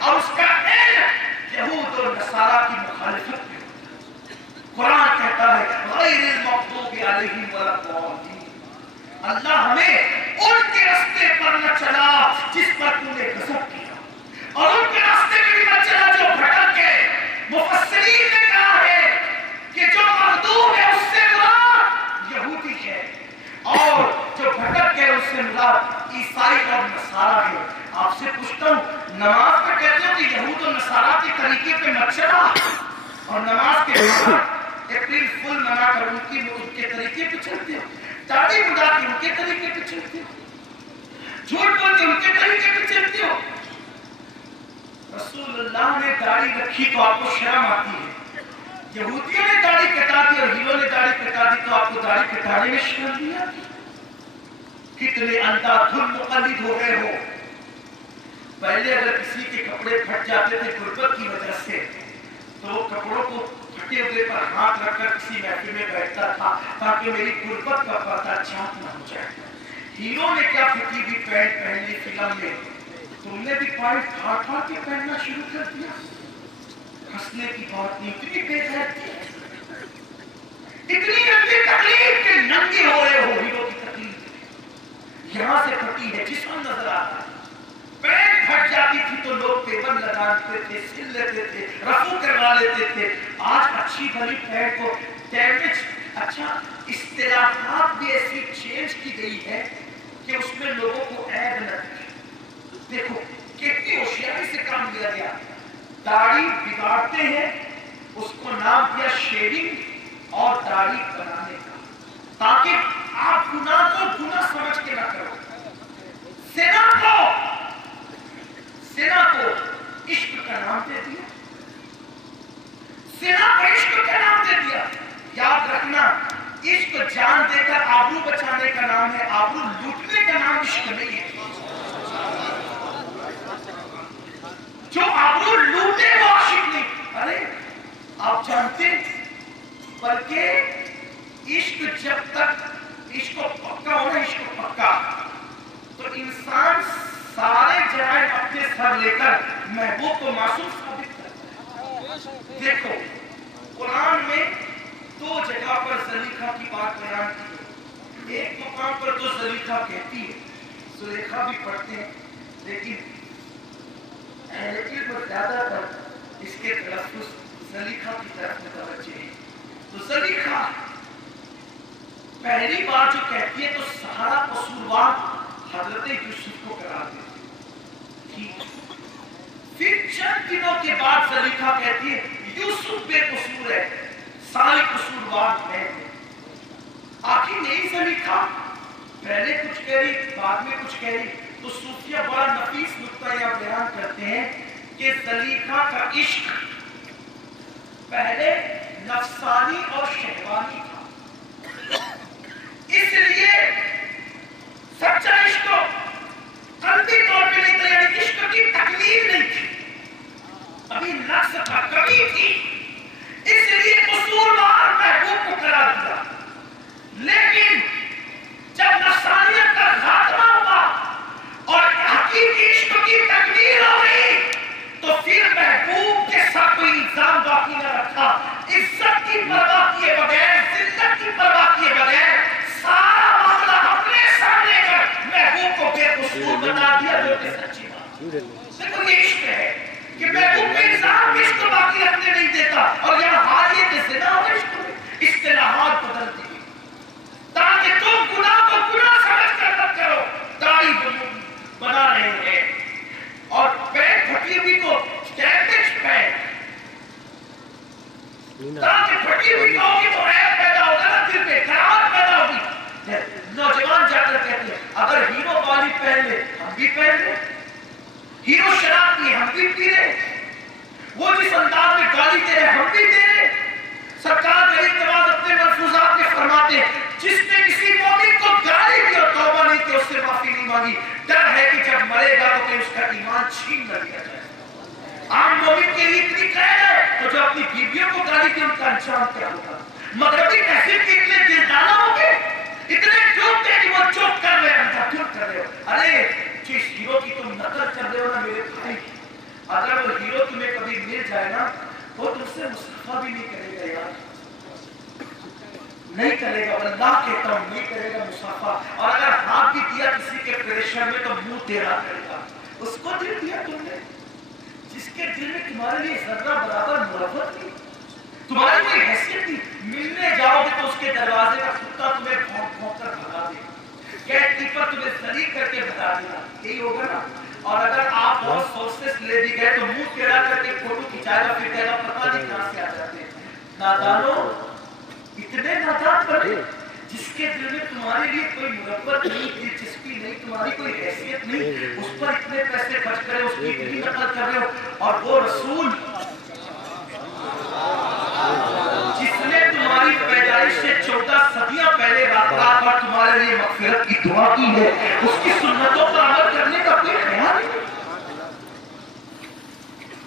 اور اس کا علم یہود اور نصارہ کی مخالفت میں ہوتا ہے۔ قرآن کہتا ہے غیر المغضوب علیہم ولا الضالین، اللہ ہمیں ان کے راستے پر نہ چلا جس پر تو نے غضب کیا، اور ان کے راستے میں بھی نہ چلا جو بھٹک گئے۔ مفسرین نے کہا ہے کہ جو مغضوب ہے اس سے مراد یہودی ہے، اور جو بھٹک گئے اس سے مراد عیسائی اور نصارہ ہے۔ آپ سے پوچھتا ہوں، نماز پہ کہتے ہو کہ یہود اور نصارہ کے طریقے پہ مت چلا، اور نماز کے بعد اپریل فل منا کر ان کے طریقے پہ چلتے ہو، داڑھی مڈا کے ان کے طریقے پہ چلتے ہو، جھوٹ بول کے ان کے طریقے پہ چلتے ہو۔ رسول اللہ نے داڑھی رکھی تو آپ کو شرم آتی ہے، یہودیوں نے داڑھی کٹا دی اور ہیرو نے داڑھی کٹا دی تو آپ کو داڑھی کٹانے میں شرم نہیں آتی؟ کتنے اندھا دھن مقلد ہو گئے ہو۔ پہلے اگر کسی کے کپڑے پھٹ جاتے تھے غربت کی وجہ سے تو وہ کپڑوں کو پھٹے ہوئے پر ہاتھ رکھ کر کسی محفل میں بیٹھتا تھا تاکہ میری غربت کا پردہ چاک نہ ہو جائے۔ ہیرو نے کیا پھٹی ہوئی پینٹ پہن لی فلم میں، تم نے بھی پینٹ پھاڑ پھاڑ کے پہننا شروع کر دیا۔ ہنسنے کی بات نہیں، اتنی بے غیرتی ہے، اتنی گندی تکلیف کہ ننگے ہو رہے ہو۔ ہیرو کی تکلیف یہاں سے پھٹی ہے، جسم نظر آتا ہے، پینٹ پھٹ جاتی تھی تو لوگ پیبند لگاتے تھے، سل لیتے تھے، رفو کروا لیتے تھے۔ آج اچھی بھلی پینٹ کو ڈیمیج، اچھا اصطلاحات بھی ایسی چینج کی گئی ہے کہ اس میں لوگوں کو عیب نہ دکھے۔ دیکھو کتنی ہوشیاری سے کام لیا گیا، داڑھی بگاڑتے ہیں، اس کو نام دیا شیونگ اور داڑھی بنانے کا، تاکہ آپ گناہ کو گناہ سمجھ کے نہ کرو۔ زنا کو عشق کا نام دے دیا، زنا کو عشق کا نام دے دیا۔ یاد رکھنا، عشق جان دے کر آبرو بچانے کا نام ہے، آبرو لوٹنے کا نام عشق نہیں ہے۔ جو آبرو لوٹے وہ عاشق نہیں۔ ارے آپ جانتے، بلکہ عشق جب تک عشق پکا ہو نا، عشق پکا، تو انسان سارے جرائم اپنے سر لے کر محبوب کو معصوم ثابت کرتا ہے۔ دیکھو قرآن میں دو جگہ پر زلیخا کی بات بیان کی ہے۔ ایک مقام پر تو زلیخا کہتی ہے، زلیخا بھی پڑھتے ہیں، لیکن اہل علم زیادہ تر اس کے تلفظ زلیخا کی طرف متوجہ ہے۔ تو زلیخا پہلی بار جو کہتی ہے تو سارا قصوروار حضرت یوسف کو قرار دیتی ہے۔ پھر چند دنوں کے بعد زلیخا کہتی ہے یوسف بے قصور ہے، سارے قصوروار میں ہیں۔ آخر نہیں زلیخا پہلے کچھ کہہ رہی بعد میں کچھ کہہ رہی، تو صوفیہ بڑا نفیس نقطہ یہاں بیان کرتے ہیں کہ زلیخا کا عشق پہلے نفسانی اور شہوانی تھا، اس لیے سچا عشق قلبی طور پہ نہیں تھا، یعنی عشق کی تکمیل نہیں تھی، ابھی نفس کا کمی تھی، اس لیے قصوروار محبوب کو قرار دیا۔ لیکن جب نفسانیت کا خاتمہ ہوا اور حقیقی عشق کی تکمیل ہو گئی تو پھر محبوب کے ساتھ کوئی الزام باقی نہ رکھا، عزت کی پرواہ کیے بغیر، ذلت کی پرواہ کیے بغیر سارا معاملہ اپنے سامنے کر محبوب کو بے قصور بنا دیا، جو کہ سچی بات۔ دیکھو یہ عشق ہے کہ محبوب کے الزام عشق باقی رکھنے نہیں دیتا، اور یہاں حال یہ کہ زنا اور عشق میں اصطلاحات بدل دی تاکہ تم گناہ کو گناہ سمجھ کر مت کرو۔ داڑھی بنا رہے ہیں اور پینٹ پھٹی ہوئی کو ڈیمیج پینٹ، تاکہ پھٹی ہوئی کہو گی تو عیب پیدا ہوگا نا، دل میں خراب پیدا ہوگی۔ نوجوان جا کر کہتے ہیں اگر ہیرو والی پہن لے ہم بھی پہن لیں، ہیرو شراب پی ہم بھی پی رہے، وہ جس انداز میں گالی دے رہے ہم بھی دے رہے۔ سرکار غریب نواز اپنے ملفوظات میں فرماتے ہیں جس نے کسی مومن کو گالی دی اور توبہ نہیں کی، اس سے معافی نہیں مانگی، ڈر ہے کہ جب مرے گا تو کہ اس کا ایمان چھین نہ لیا جائے۔ عام مومن کے لیے اتنی قید ہے تو جو اپنی بیویوں کو گالی دی ان کا انجام کیا ہوگا؟ مغربی تہذیب کے اتنے دلدانا ہو گئے، اتنے ڈوب گئے کہ وہ چپ کر رہے اندھا کر رہے ہو۔ ارے جس ہیرو کی تم نقل کر رہے ہو نا میرے بھائی، اگر मुझसे मुसाफा भी नहीं करेगा यार, नहीं करेगा, अल्लाह कहता हूं नहीं करेगा मुसाफा। और अगर हाथ भी दिया किसी के प्रेशर में तो मुंह टेढ़ा करेगा। उसको दिल दिया तुमने जिसके दिल में तुम्हारे लिए जर्रा बराबर मोहब्बत थी, तुम्हारी कोई हैसियत थी। मिलने जाओगे तो उसके दरवाजे का कुत्ता तुम्हें भौंक भौंक कर भगा देगा, गेट कीपर तुम्हें सलीक करके भगा देगा, यही होगा ना। और अगर आप बहुत सोर्सेस ले भी गए तो मुंह टेढ़ा करके फोटो खिंचाएगा, फिर कहेगा पता नहीं कहां से आ जाते हैं। नादानो, इतने नादान बने जिसके दिल में तुम्हारे लिए कोई मुहब्बत नहीं, दिलचस्पी नहीं, तुम्हारी कोई हैसियत नहीं, उस पर इतने पैसे खर्च करे, उसकी इतनी नकल कर रहे हो। और वो रसूल जिसने तुम्हारी पैदाइश से 14 सदियां पहले रात पर तुम्हारे लिए मगफिरत की दुआ की है, उसकी सुन्नतों पर अमल करने का कोई ख्याल नहीं।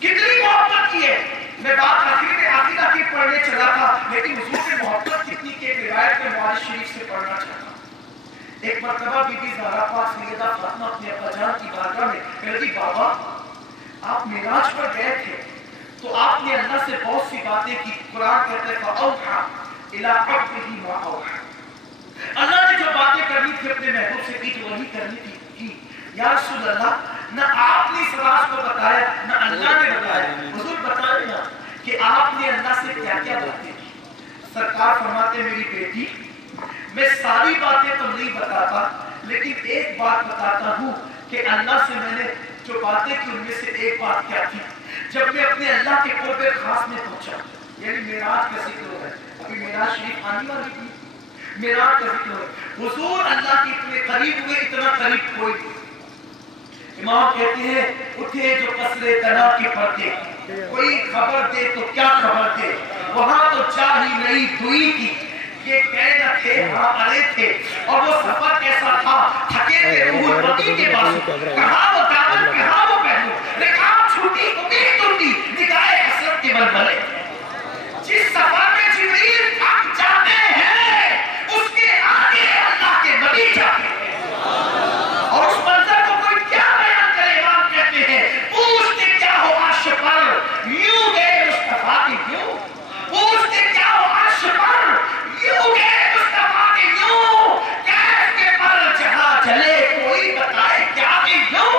कितनी मोहब्बत की है। मैं बात आखिर पढ़ने चला था, लेकिन हुजूर से मोहब्बत कितनी के रिवायत में मुआरिज शरीफ से पढ़ना चाहता। एक मर्तबा बीबी ज़हरा पाक सैयदा फातिमा अपने अब्बाजान की बारगाह में कहती, बाबा आप मिराज पर गए थे तो आपने अल्लाह से बहुत सी बातें की। कुरान कहता है फ़अौहा इला अब्दिही मा औहा, अल्लाह ने जो बातें करनी थी अपने महबूब से की तो वही करनी थी। या रसूल अल्लाह, ना आपने इस राज को बताया ना अल्लाह ने बताया, हुजूर बताइए ना कि आपने अल्लाह से क्या क्या बातें की। सरकार फरमाते, मेरी बेटी मैं सारी बातें तो नहीं बताता, लेकिन एक बात बताता हूँ कि अल्लाह से मैंने जो बातें की उनमें से एक बात क्या थी। जब मैं अपने अल्लाह के कुर्बे खास में पहुंचा, यानी मेराज का जिक्र है, अभी मेराज शरीफ आने वाली थी, मेराज का जिक्र है, हुजूर अल्लाह के इतने करीब हुए, इतना करीब कोई नहीं। इमाम कहते हैं उठे जो कसरे तना के पर्दे, कोई खबर दे तो क्या खबर दे, वहां तो चाह ही नहीं दुई की, ये कह न थे हाँ अरे थे। और वो सफर कैसा था, थके थे रूह पति के पास, कहाँ वो दामन कहाँ वो पहलू, रिकाब छूटी उम्मीद टूटी, निगाहे हसरत के बलबले। जिस सफर में जिब्रील थक जाते हैं उसके आगे अल्लाह के नबी जाते हैं। और उस मंजर को कोई क्या बयान करे। इमाम कहते हैं पूछते क्या हो अर्श पर यूं गए मुस्तफा की क्यों, पूछते क्या हो अर्श पर यूं गए मुस्तफा की यूं, कैफ के पर जहां चले कोई बताए क्या भी क्यों।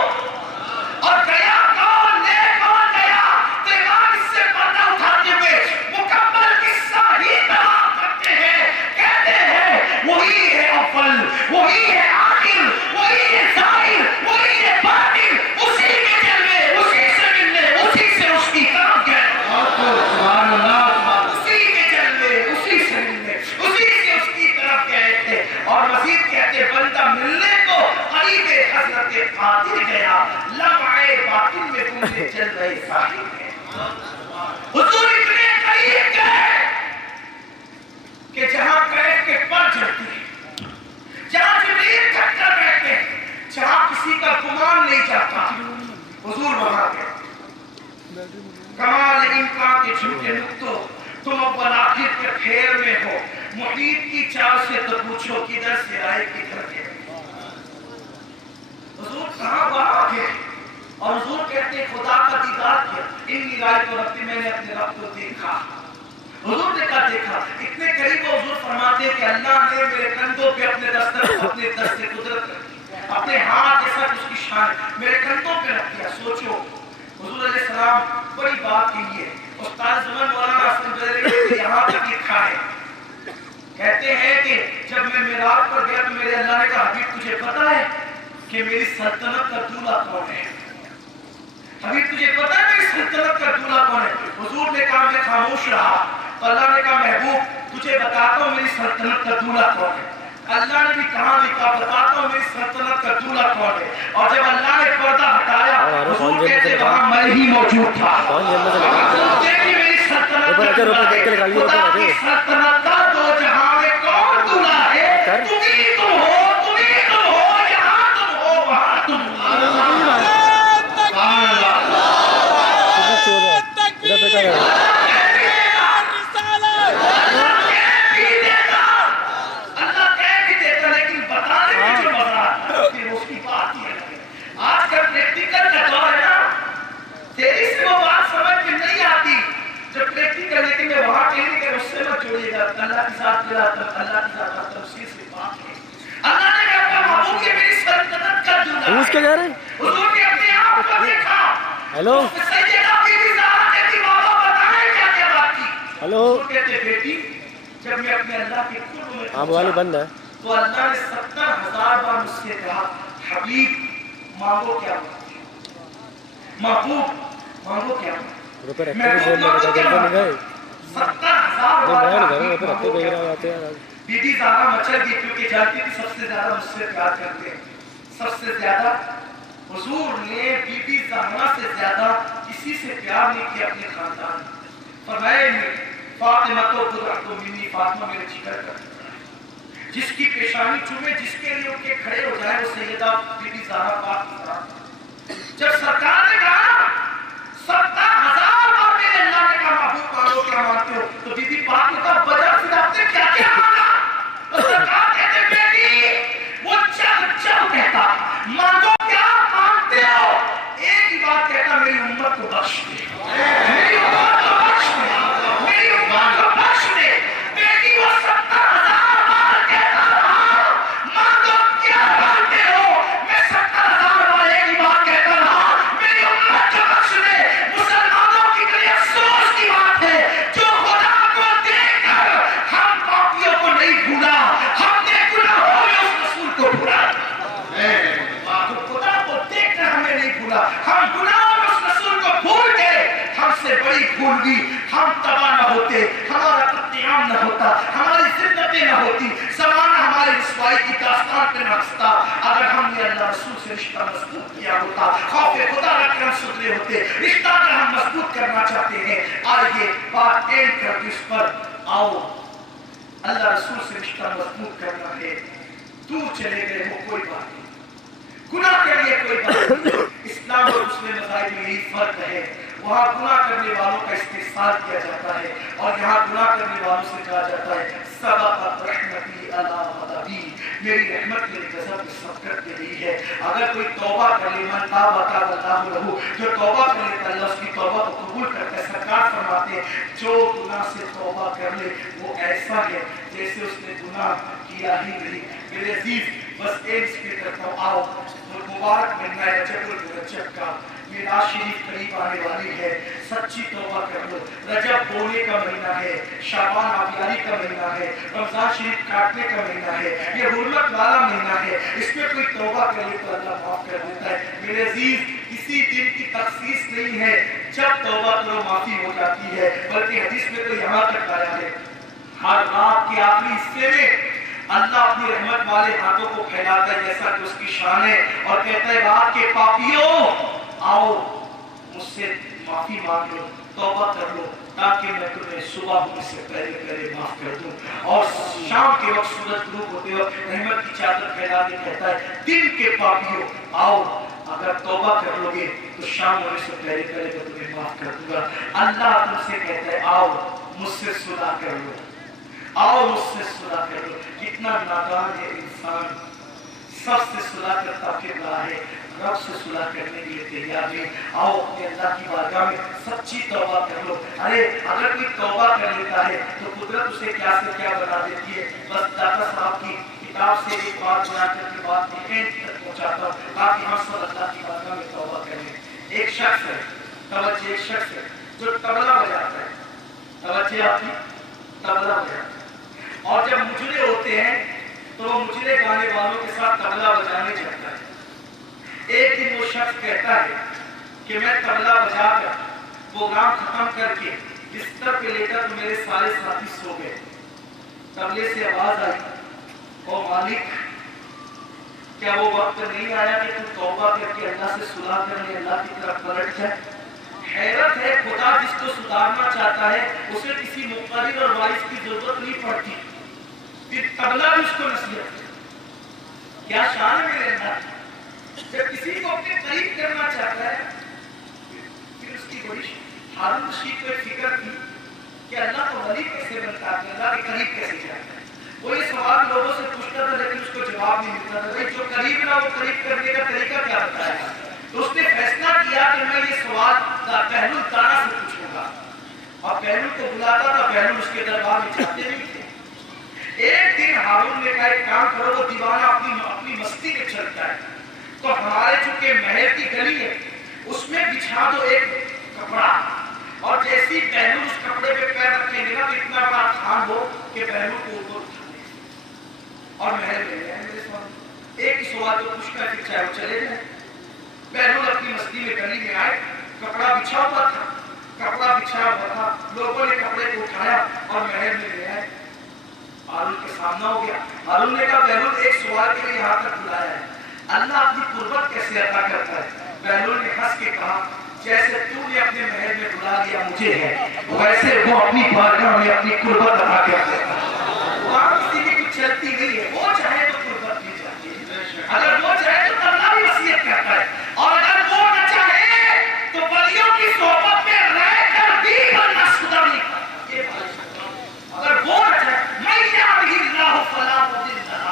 और गया कौन ले कौन गया, दीवान से पर्दा उठाते हुए मुकम्मल किस्सा ही तमाम करते हैं। कहते हैं वही है अव्वल, वही है आखिर, वही है जाहिर, वही है बातिन, उसी के जलवे, उसी से मिलने, उसी से उसकी तरफ गए। सुभान अल्लाह, उसी के जलवे, उसी से मिलने, उसी से उसकी तरफ गए थे। और मजीद कहते बंदा मिलने को करीबे हज़रत कादिर गया, लम्हे बातिन में गूंजे चल रहे साहिब है। हुजूर इतने करीब गए कि जहां कैफ के पर चढ़ती है, जहां जिब्रील टक्कर बैठते हैं, जहां किसी का गुमान नहीं जाता, हुजूर वहां गए। कमाल इनका के झूठे नुक्तों, तुम अव्वल आखिर के फेर में हो, मुहीत की चाल से तो पूछो किधर से आए किधर गए। हुजूर कहां वहां गए। और हुजूर कहते हैं खुदा का दीदार किया, इन निगाह तो रब्बी मैंने अपने रब को देखा। हुजूर ने कहा देखा, इतने करीब हुजूर फरमाते हैं कि अल्लाह ने मेरे कंधों पे अपने दस्ते कुदरत, अपने हाथ जैसा उसकी शान मेरे कंधों पे रख दिया। सोचो हुजूर अलैहि सलाम बड़ी बात कही है। उस्ताद ज़मान मौलाना हसन बदरी ने यहाँ तक लिखा है, कहते हैं कि जब मैं मेराज पर गया तो मेरे अल्लाह ने कहा हबीब तुझे पता है कि मेरी सल्तनत का दूल्हा कौन है। हबीब तुझे पता है मेरी सल्तनत का दूल्हा कौन है। हुजूर ने कहा मैं खामोश रहा तो अल्लाह ने कहा महबूब तुझे बताता हूँ मेरी सल्तनत का दूल्हा कौन है। अल्लाह ने भी कहा लिखा बताता हूँ मेरी सल्तनत का दूल्हा कौन है। और जब अल्लाह ने पर्दा हटाया हुजूर कहते वहां मैं ही मौजूद था। देखिए मेरी सल्तनत का दो जहां में कौन दूल्हा है, तुम ही तुम हो, यहाँ तुम हो वहां तुम प्रैक्टिकल हेलो सैयदा बीबी ज़हरा कहती बाबा बताएं क्या क्या बात की। हेलो वो कहते बेटी जब मैं अपने अल्लाह के कुर्ब में हाँ मोबाइल बंद है तो अल्लाह ने 70,000 बार मुझसे कहा हबीब मांगो क्या महबूब मांगो क्या रुपए रखे भी जेब में रखा घर पे नहीं गए 70,000 नहीं बार मैं कहा, घर में रुपए रखे मांगो भेज क्या रहा आते हैं बीबी ज़हरा मचल गई क्योंकि जानती थी सबसे ज्यादा मुझसे प्यार करते हैं। सबसे ज्यादा हुजूर ने बीबी ज़हरा से ज्यादा किसी से प्यार नहीं किया अपने खानदान में। फरमाए फातिमा तो कुदरतो मिन्नी फातिमा मेरे जिगर का जिसकी पेशानी चूमे जिसके लिए उनके खड़े हो जाए वो सैयदा बीबी ज़हरा पाक की तरह। जब सरकार ने कहा 70,000 बार मेरे अल्लाह ने कहा महबूब मांगो क्या मांगते हो तो बीबी पाक ने कहा बजा फिर आपने क्या क्या मांगा। सरकार कहते बेटी वो जब कहता मांगो क्या मांगते हो एक ही बात कहता मेरी उम्मत को बख्श दे मेरी उम्मत को बख्श दे मेरी उम्मत को बख्श दे। बेटी वो 70,000 बार कहता रहा मांगो क्या मांगते हो मैं 70,000 बार एक ही बात कहता रहा मेरी उम्मत को बख्श दे। मुसलमानों के लिए अफसोस की बात है जो खुदा को देखकर हम पापियों को नहीं भूला हमने गुनाहों में उस रसूल को भूला। तो खुदा को देखकर हमें नहीं भूला हम गुनाहों में उस रसूल को भूल गए। हमसे बड़ी भूल भी हम तबाह न होते हमारा कत्लेआम न होता हमारी जिद्दतें न होती ज़माना हमारी रुसवाई की दास्तान पे न हंसता अगर हमने अल्लाह रसूल से रिश्ता मजबूत किया होता खौफ खुदा रख हम सुधरे होते। रिश्ता अगर हम मजबूत करना चाहते हैं आइए बात एंड कर इस पर आओ अल्लाह रसूल से रिश्ता मजबूत करना है। दूर चले गए वो कोई बात नहीं गुनाह के लिए कोई बात नहीं। इस्लाम और मुस्लिम मज़ाहिब में यही फर्क है वहाँ गुनाह करने वालों का इस्तेहसार किया जाता है और यहाँ गुनाह करने वालों से कहा जाता है सबक़त रहमती अला गज़बी मेरी रहमत मेरे गज़ब पे सबकत दे रही है। अगर कोई तौबा कर ले मन ताबा ताबा लहू जो तौबा कर लेता है अल्लाह उसकी तौबा को कबूल करता है। सरकार फरमाते हैं जो गुनाह से तौबा कर ले वो ऐसा है जैसे उसने गुनाह किया ही नहीं। मेरे अजीज बस एम्स पे करता हूँ आओ मुबारक महीना है रजबुल मुरज्जब का मिलाद शरीफ करीब आने वाली है सच्ची तौबा कर लो। रजब बोने का महीना है शाबान आबियारी का महीना है रमजान शरीफ काटने का महीना है ये हुर्मत वाला महीना है इसमें कोई तौबा कर ले तो अल्लाह माफ कर देता है। मेरे अजीज किसी दिन की तखसीस नहीं है जब तौबा करो माफी हो जाती है बल्कि हदीस में तो यहाँ तक आया है हर रात के आखिरी हिस्से में अल्लाह अपनी रहमत वाले हाथों को फैलाता है जैसा कि उसकी शान है और कहता है रात के पापियों आओ मुझसे माफी मांग लो तौबा कर लो ताकि मैं तुम्हें सुबह होने से पहले पहले माफ कर दूं। और शाम के वक्त सूरज ग्रुप होते वक्त रहमत की चादर फैला के कहता है दिन के पापियों आओ अगर तौबा कर लोगे तो शाम होने से पहले पहले मैं तुम्हें माफ कर दूंगा। अल्लाह तुमसे कहता है आओ मुझसे सुलह कर लो आओ मुझसे सुलह कर लो। कितना नादान है इंसान सबसे सुलह करता फिर रहा है रब से सुलह करने के लिए तैयार है। आओ अपने अल्लाह की बारगाह में सच्ची तौबा कर लो। अरे अगर कोई तौबा कर लेता है तो कुदरत उसे क्या से क्या बना देती है। बस दाता साहब की किताब से एक बात बना करके बात को एंड तक पहुंचाता हूँ ताकि हम सब अल्लाह की बारगाह में तौबा करें। एक शख्स है तवज्जो एक शख्स है जो तबला बजाता है तवज्जो आपकी तबला बजाता है और जब मुजरे होते हैं तो वो मुजरे गाने वालों के साथ तबला बजाने जाता है। एक दिन वो शख्स कहता है कि मैं तबला बजाकर प्रोग्राम खत्म करके बिस्तर पे लेकर तो मेरे सारे साथी सो गए। तबले से आवाज आई ओ मालिक क्या वो वक्त नहीं आया कि तू तौबा करके अल्लाह से सुलह करने अल्लाह की तरफ पलट जाए। हैरत है खुदा जिसको सुधारना चाहता है उसे किसी मुक़र्रिर और वारिस की जरूरत नहीं पड़ती फिर तबला भी उसको नसीहत क्या शान है मेरे अल्लाह। जब किसी को अपने करीब करना चाहता है फिर उसकी बड़ी हारून रशीद को फिक्र की कि अल्लाह को वली कैसे बनता है अल्लाह के करीब कैसे जाता है। वो ये सवाल लोगों से पूछता था लेकिन उसको जवाब नहीं मिलता था। भाई जो करीब ना वो करीब करने का तरीका क्या बताएगा। तो उसने फैसला किया कि मैं ये सवाल पहलू ताना से पूछूंगा और पहलू को बुलाता था पहलू उसके दरबार में जाते नहीं थे। एक दिन हारून ने कहा एक काम करो वो दीवाना अपनी मस्ती में चलता है तो हमारे चूंकि महल की गली है اس میں بچھا دو ایک کپڑا، اور جیسی بہلول اس کپڑے پہ پیر رکھیں گے نا تو اتنا بڑا تھان ہو کہ بہلول کو اوپر اٹھا دے اور محل میں لے آئے میرے سامنے۔ ایک ہی سوال تو پوچھ کر پھر چاہے وہ چلے جائیں۔ بہلول اپنی مستی میں گلی میں آئے، کپڑا بچھا ہوا تھا، کپڑا بچھا ہوا تھا، لوگوں نے کپڑے کو اٹھایا اور محل میں لے آئے۔ ہارون کے سامنا ہو گیا۔ ہارون نے کہا بہلول ایک سوال کے لیے یہاں تک بلایا ہے، اللہ اپنی قربت کیسے عطا کرتا ہے؟ بہلول نے ہنس کے کہا جیسے تو نے اپنے محل میں بلا لیا مجھے ہے، ویسے وہ اپنی بارگاہ میں اپنی قربت عطا کرتا ہے۔ وہاں کسی کی کچھ چلتی نہیں ہے، وہ چاہے تو قربت دی جاتی ہے، اگر وہ چاہے تو اللہ بھی وصیت کرتا ہے، اور اگر وہ نہ چاہے تو ولیوں کی صحبت میں رہ کر بھی بننا شدہ نہیں کرتا۔ یہ بات اگر وہ نہ چاہے، من یهده اللہ فلا مضل له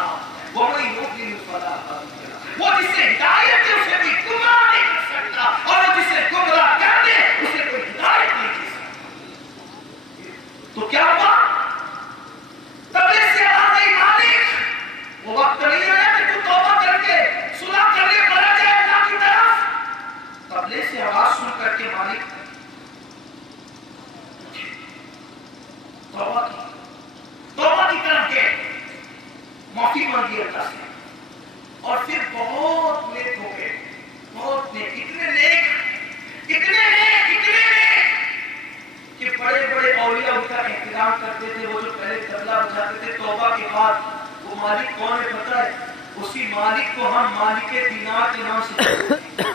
ومن یضلل فلا هادی له، وہ جسے ہدایت دے اسے کوئی گمراہ نہیں کر سکتا، اور وہ جسے گمراہ کر دے اسے کوئی ہدایت نہیں دے سکتا۔ تو کیا ہوا؟ تبلیغ سے آواز آئی مالک، وہ وقت نہیں آیا کہ تو توبہ کر کے صلح کر کے بڑھا جائے اللہ کی طرف۔ تبلیغ سے آواز سن کر کے مالک توبہ کی طرف گئے، معافی مانگی اللہ سے، اور پھر بہت نیک ہو گئے، بہت نیک، اتنے نیک کہ بڑے بڑے اولیاء ان کا احترام کرتے تھے۔ وہ جو پہلے طبلہ بجاتے تھے توبہ کے بعد، وہ مالک کون ہے پتہ ہے؟ اسی مالک کو ہم مالک دینار کے نام سے جانتے ہیں۔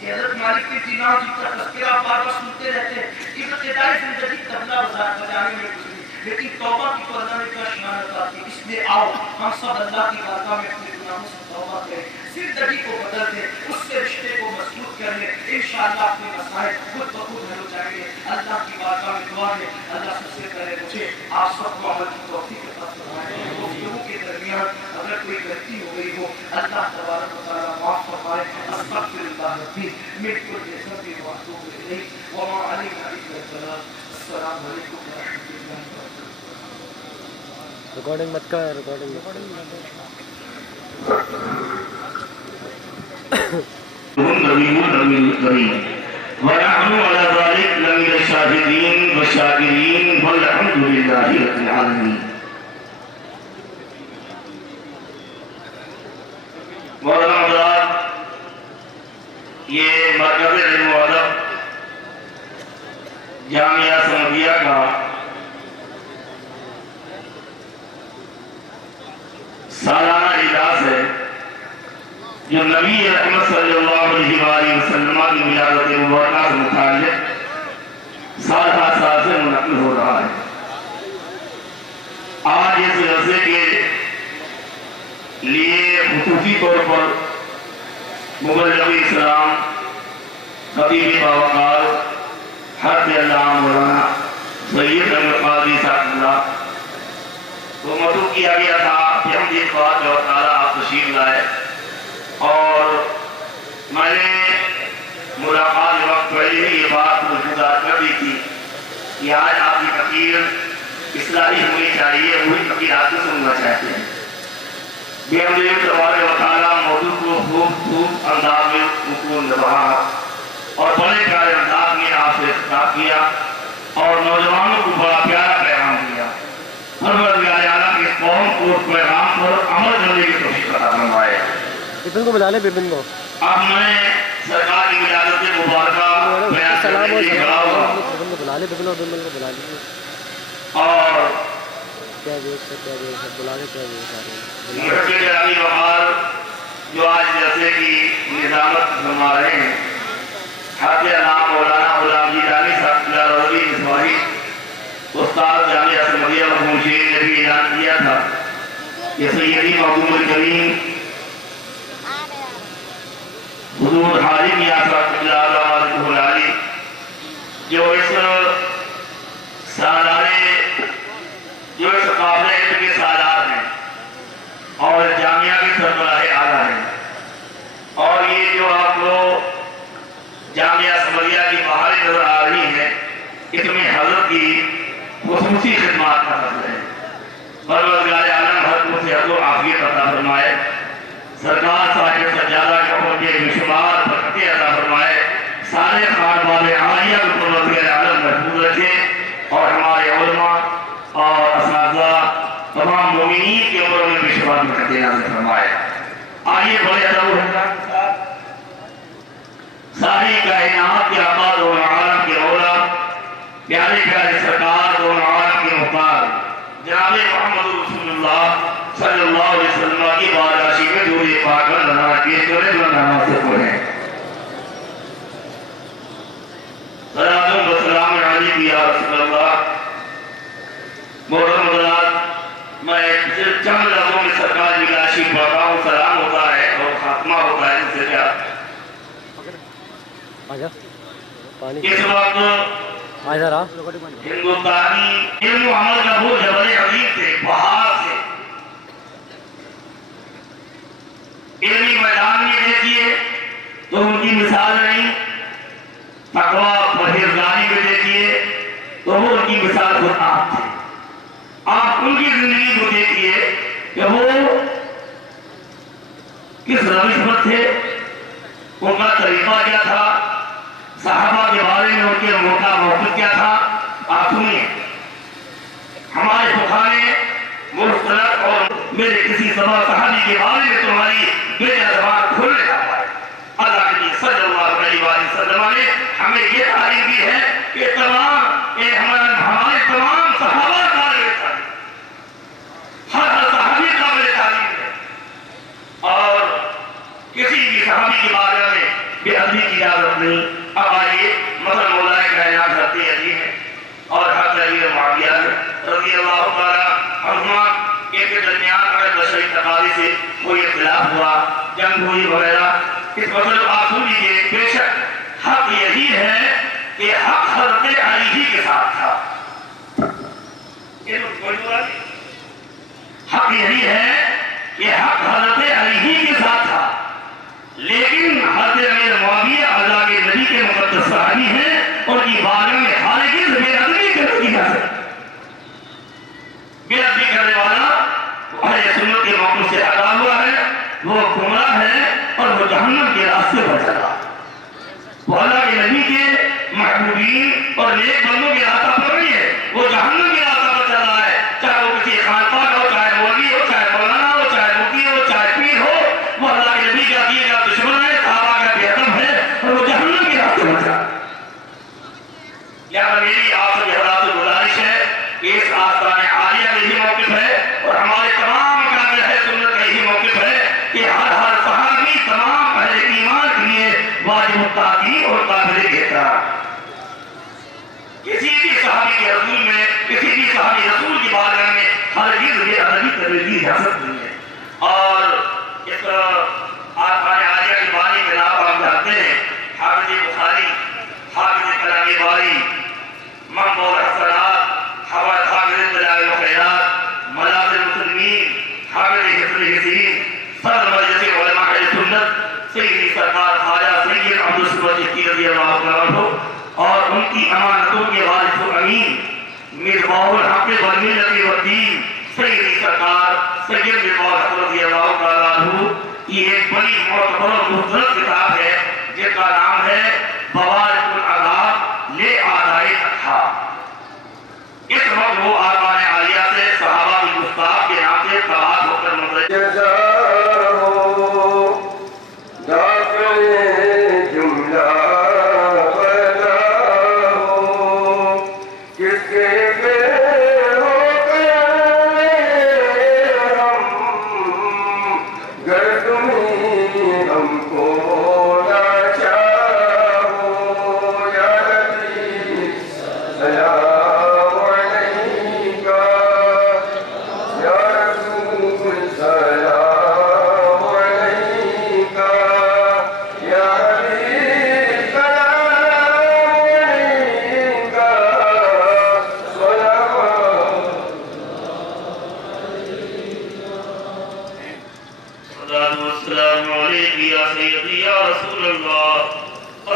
یہ حضرت مالک دینار جن کا تذکرہ بار بار سنتے رہتے ہیں۔ ابتدائی زندگی طبلہ بجانے میں گزری، لیکن توبہ کی تو اللہ نے کیا شان عطا کی، اس لیے آؤ ہم سب اللہ کی بارگاہ میں اپنے گناہوں سے توبہ کریں، زندگی کو بدل دیں، اس سے رشتے کو مضبوط کر لیں، انشاءاللہ اپنے مسائل خود بخود حل ہو جائیں گے۔ اللہ کی بارگاہ میں دعا ہے اللہ سب سے پہلے مجھے آپ سب کو عمل کی توفیق عطا فرمائے۔ گفتگو کے درمیان اگر کوئی غلطی ہو گئی ہو اللہ تبارک و تعالیٰ معاف فرمائے۔ استغفر اللہ ربی من کل ذنب واتوب الیہ وما علینا الا البلاغ۔ السلام علیکم ورحمۃ اللہ وبرکاتہ۔ ریکارڈنگ مت کر، ریکارڈنگ ونحن على ذلك لمن الشاهدين والشاكرين والحمد لله رب العالمين۔ مولانا حضرات، یہ مرکز علم و ادب جامعہ سعودیہ کا سالانہ اجلاس ہے جو نبی رحمت صلی اللہ علیہ وآلہ وسلم کی ولادت مبارکہ سے متعلق سال ہر سال سے منعقد ہو رہا ہے۔ آج اس جلسے کے لیے خصوصی طور پر مبلغ اسلام خطیب باوقار حضرت علامہ مولانا سید احمد قادری صاحب اللہ کو مدعو کیا گیا تھا کہ ہم جس بات جو تعالیٰ آپ تشریف لائے، اور میں نے ملاقات کے وقت پہلے ہی یہ بات گزار کر دی تھی کہ آج آپ کی تقریر اصلاحی ہونی چاہیے، وہی تقریر آپ سے سننا چاہتے ہیں۔ بے عملی تبارک و تعالیٰ موضوع کو خوب انداز میں مکمل نبھا اور بڑے پیارے انداز میں آپ سے خطاب کیا اور نوجوانوں کو بڑا پیارا پیغام دیا۔ پروردگار اعلیٰ کے اس قوم کو اس پیغام پر عمل کرنے کی توفیق عطا فرمائے۔ بپن کو بلا لے، بپن کو اب میں سرکار کی ولادت مبارکہ بیان کرنے کے لیے کھڑا ہوا بپن کو بلا لے، بپن کو بلا لیجیے۔ اور کیا دیکھ بلا لے، کیا دیکھ مرکز جلالی وقار جو آج جلسے کی نظامت فرما رہے ہیں، حضرت علامہ مولانا غلام جی دانی صاحب روزی مصباحی استاد جامعہ احمدیہ مرحوم شیر نے بھی اعلان کیا تھا کہ سیدی مخدوم الکریم حضور حاجی میاں صاحب علی جو اس قافلے علم کے سالار ہیں اور جامعہ کے سربراہ اعلیٰ ہیں، اور یہ جو آپ لوگ جامعہ احمدیہ کی بہاریں نظر آ رہی ہیں، اس میں حضرت کی خصوصی خدمات کا حاصل ہے۔ پروردگار عالم حضرت کو صحت و عافیت عطا فرمائے، سرکار صاحب سجادہ کے اوپر بے شمار برکتیں عطا فرمائے، سارے خانبان عالیہ کو پروردگار عالم محفوظ رکھے اور ہمارے علماء اور اساتذہ تمام مومنین کے عمروں میں بھی شفاعت برکتیں نازل فرمائے. آئیے بڑے ادب و احترام کے ساتھ ساری کائنات کے آقا و عالم کے اولا پیارے پیارے سرکار و عالم کے مختار جناب محمد رسول اللہ صلی اللہ علیہ وسلم کی بارگاہ میں درود پاک و نعت پیش کریں جو نماز سے پڑھیں. صلوات و سلام علیک یا رسول اللہ. محترم حضرات، میں صرف چند لفظوں میں سرکار کی لاشی پڑھتا ہوں. سلام ہوتا ہے اور خاتمہ ہوتا ہے. اس سے کیا اس وقت ہندوستانی علم و عمل کا وہ جبل عظیم تھے. بہار سے علمی میدان میں دیکھیے تو ان کی مثال نہیں. تقویٰ پرہیزگاری میں دیکھیے تو وہ ان کی مثال خود آپ تھے. آپ ان کی زندگی کو دیکھیے کہ وہ کس روش پر تھے، ان کا طریقہ کیا تھا، صحابہ کے بارے میں ان کے موقع موقف کیا تھا. آپ سنیے. ہمارے فقہاء نے مستند اور میرے کسی سبا صحابی کے بارے میں تمہاری بے زبان کھولنے کا پائے. اللہ کے صلی اللہ علیہ وسلم نے ہمیں یہ تعلیم دی ہے کہ ہمارے تمام صحابہ قابل تعلیم، ہر صحابی قابل تعلیم ہے اور کسی بھی صحابی کے بارے میں بے ادبی کی اجازت نہیں. اب آئیے مثلا مولا کائنات حضرت علی ہے اور حضرت علی معاویہ رضی اللہ تعالیٰ عنہما کے درمیان اگر بشری تقاضے سے کوئی اختلاف ہوا، جنگ ہوئی وغیرہ، اس مسئلے کو آپ سن لیجیے. بے شک حق یہی ہے کہ حق حضرت علی ہی کے ساتھ تھا. حق یہی ہے کہ حق حضرت علی ہی کے ساتھ تھا، لیکن حضرت امیر معاویہ اللہ کے نبی کے مقدس صحابی ہیں. ان کی بارے میں ہرگز بے ادبی کرنے کی اجازت. بے ادبی کرنے والا اہل سنت کے موقف سے ہٹا ہوا ہے، وہ گمراہ ہے اور وہ جہنم کے راستے پر چلا. وہ اللہ کے نبی کے محبوبین اور نیک بندوں کے راستہ پر نہیں ہے، وہ جہنم کے راستہ پر چل رہا ہے. چاہے وہ کسی خانقاہ کا ہو، چاہے مولوی ہو، چاہے مولانا ہو، چاہے مفتی ہو، چاہے پیر ہو، وہ اللہ کے نبی کا دین کا دشمن ہے، صحابہ کا بے ادب ہے اور وہ جہنم کے راستے پر چلا. لہٰذا میری آپ سب حضرات سے گزارش ہے کہ اس آستان عالیہ کا یہی موقف ہے اور ہمارے تمام کامل ہے سنت کا یہی موقف ہے کہ ہر صحابی تمام اہل ایمان کے لیے واجب التعظیم اور قابل احترام. کسی بھی صحابی کے رسول میں، کسی بھی صحابی رسول کی بارگاہ میں ہرگز بے ادبی کرنے کی اجازت نہیں ہے. اور اس آستان عالیہ کے بانی کے نام آپ جانتے ہیں. حافظ بخاری، حافظ کلام باری، منبع الحسنات، حافظ دلائل الخیرات، ملاذ المسلمین، حافظ حصن حسین، صدر مجلس علماء اہل سنت سیدی سرکار خواجہ سید عبدالصمد چشتی رضی اللہ عنہ اور ان کی امانتوں کے وارث و امین مصباح الحق والملت والدین سیدی سرکار سید مصباح الحق رضی اللہ عنہ کی ایک بڑی معتبر اور مستند کتاب ہے جس کا نام ہے بوارق العذاب لے آدائے اٹھا. اس وقت وہ آستان عالیہ سے صحابہ کی گستاخ کے نام سے طواف ہو کر منتظر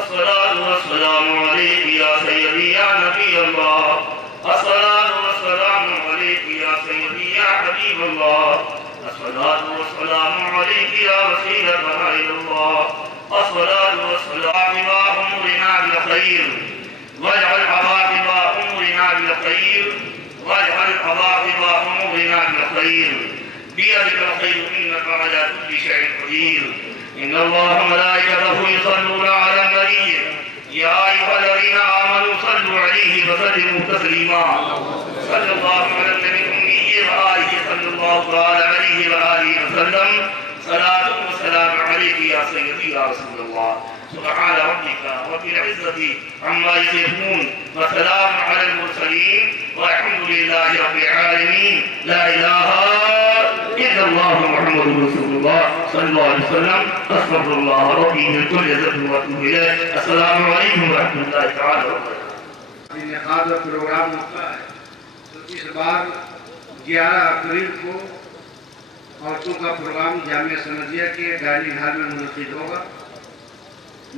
الصلاة والسلام عليك يا بالخير واجعل عواقب أمورنا بالخير واجعل عواقب أمورنا بالخير بيدك الخير إنك على كل شيء قدير إن الله وملائكته يصلون على النبي يا أيها الذين آمنوا صلوا عليه وسلموا تسليما صلى الله على النبي الأمي وآله صلى الله عليه وآله وسلم صلاة وسلام عليك يا سيدي يا رسول الله سبحان ربك رب العزة عما يصفون وسلام على المرسلين والحمد لله رب العالمين لا إله إلا الله محمد رسول الله صلى الله عليه وسلم أستغفر الله ربي من كل ذنب وأتوب إليه السلام عليكم ورحمة الله تعالى وبركاته انعقاد کا پروگرام ہوتا ہے تو اس بار 11 اپریل کو عورتوں کا پروگرام جامعہ سمجھیہ کے ڈائننگ ہال میں منعقد ہوگا.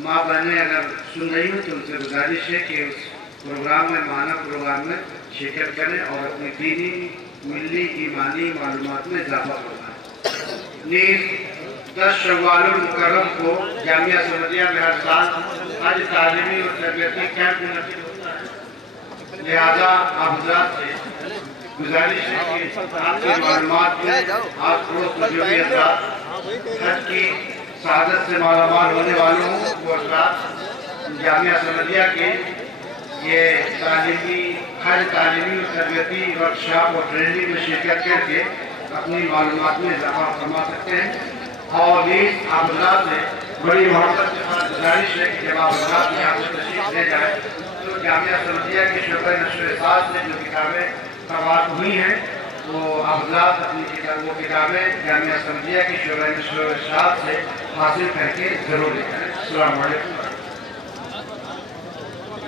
ماں بہنیں اگر سن رہی ہوں تو ان سے گزارش ہے کہ اس پروگرام میں ماہانہ پروگرام میں شرکت کریں اور اپنی دینی ملی ایمانی معلومات میں اضافہ کرنا. نیز 10 شوال المکرم کو جامعہ سمجھیہ میں ہر سال حج تعلیمی اور تربیتی کیمپ منعقد ہوتا ہے. لہذا آپ حضرات سے گزارش ہے کہ آپ کی معلومات میں آپ پڑوس میں جو بھی افراد حج کی سعادت سے مالا مال ہونے والوں ہوں وہ افراد جامعہ سمجھیہ کے یہ حج تعلیمی اور تربیتی ورکشاپ اور ٹریننگ میں شرکت کر کے اپنی معلومات میں اضافہ فرما سکتے ہیں. اور نیز آپ حضرات سے بڑی محبت کے ساتھ گزارش ہے کہ جب آپ حضرات یہاں سے تشریف لے جائیں تو جامعہ سمجھیہ کی شعبہ نشر و ارشاد میں جو کتابیں تباہ ہوئی ہیں وہ آپ حضرات اپنی وہ کتابیں جامعہ سمجھیہ کی شعبہ نشر و ارشاد سے حاصل کر کے ضرور لے جائیں. السلام علیکم.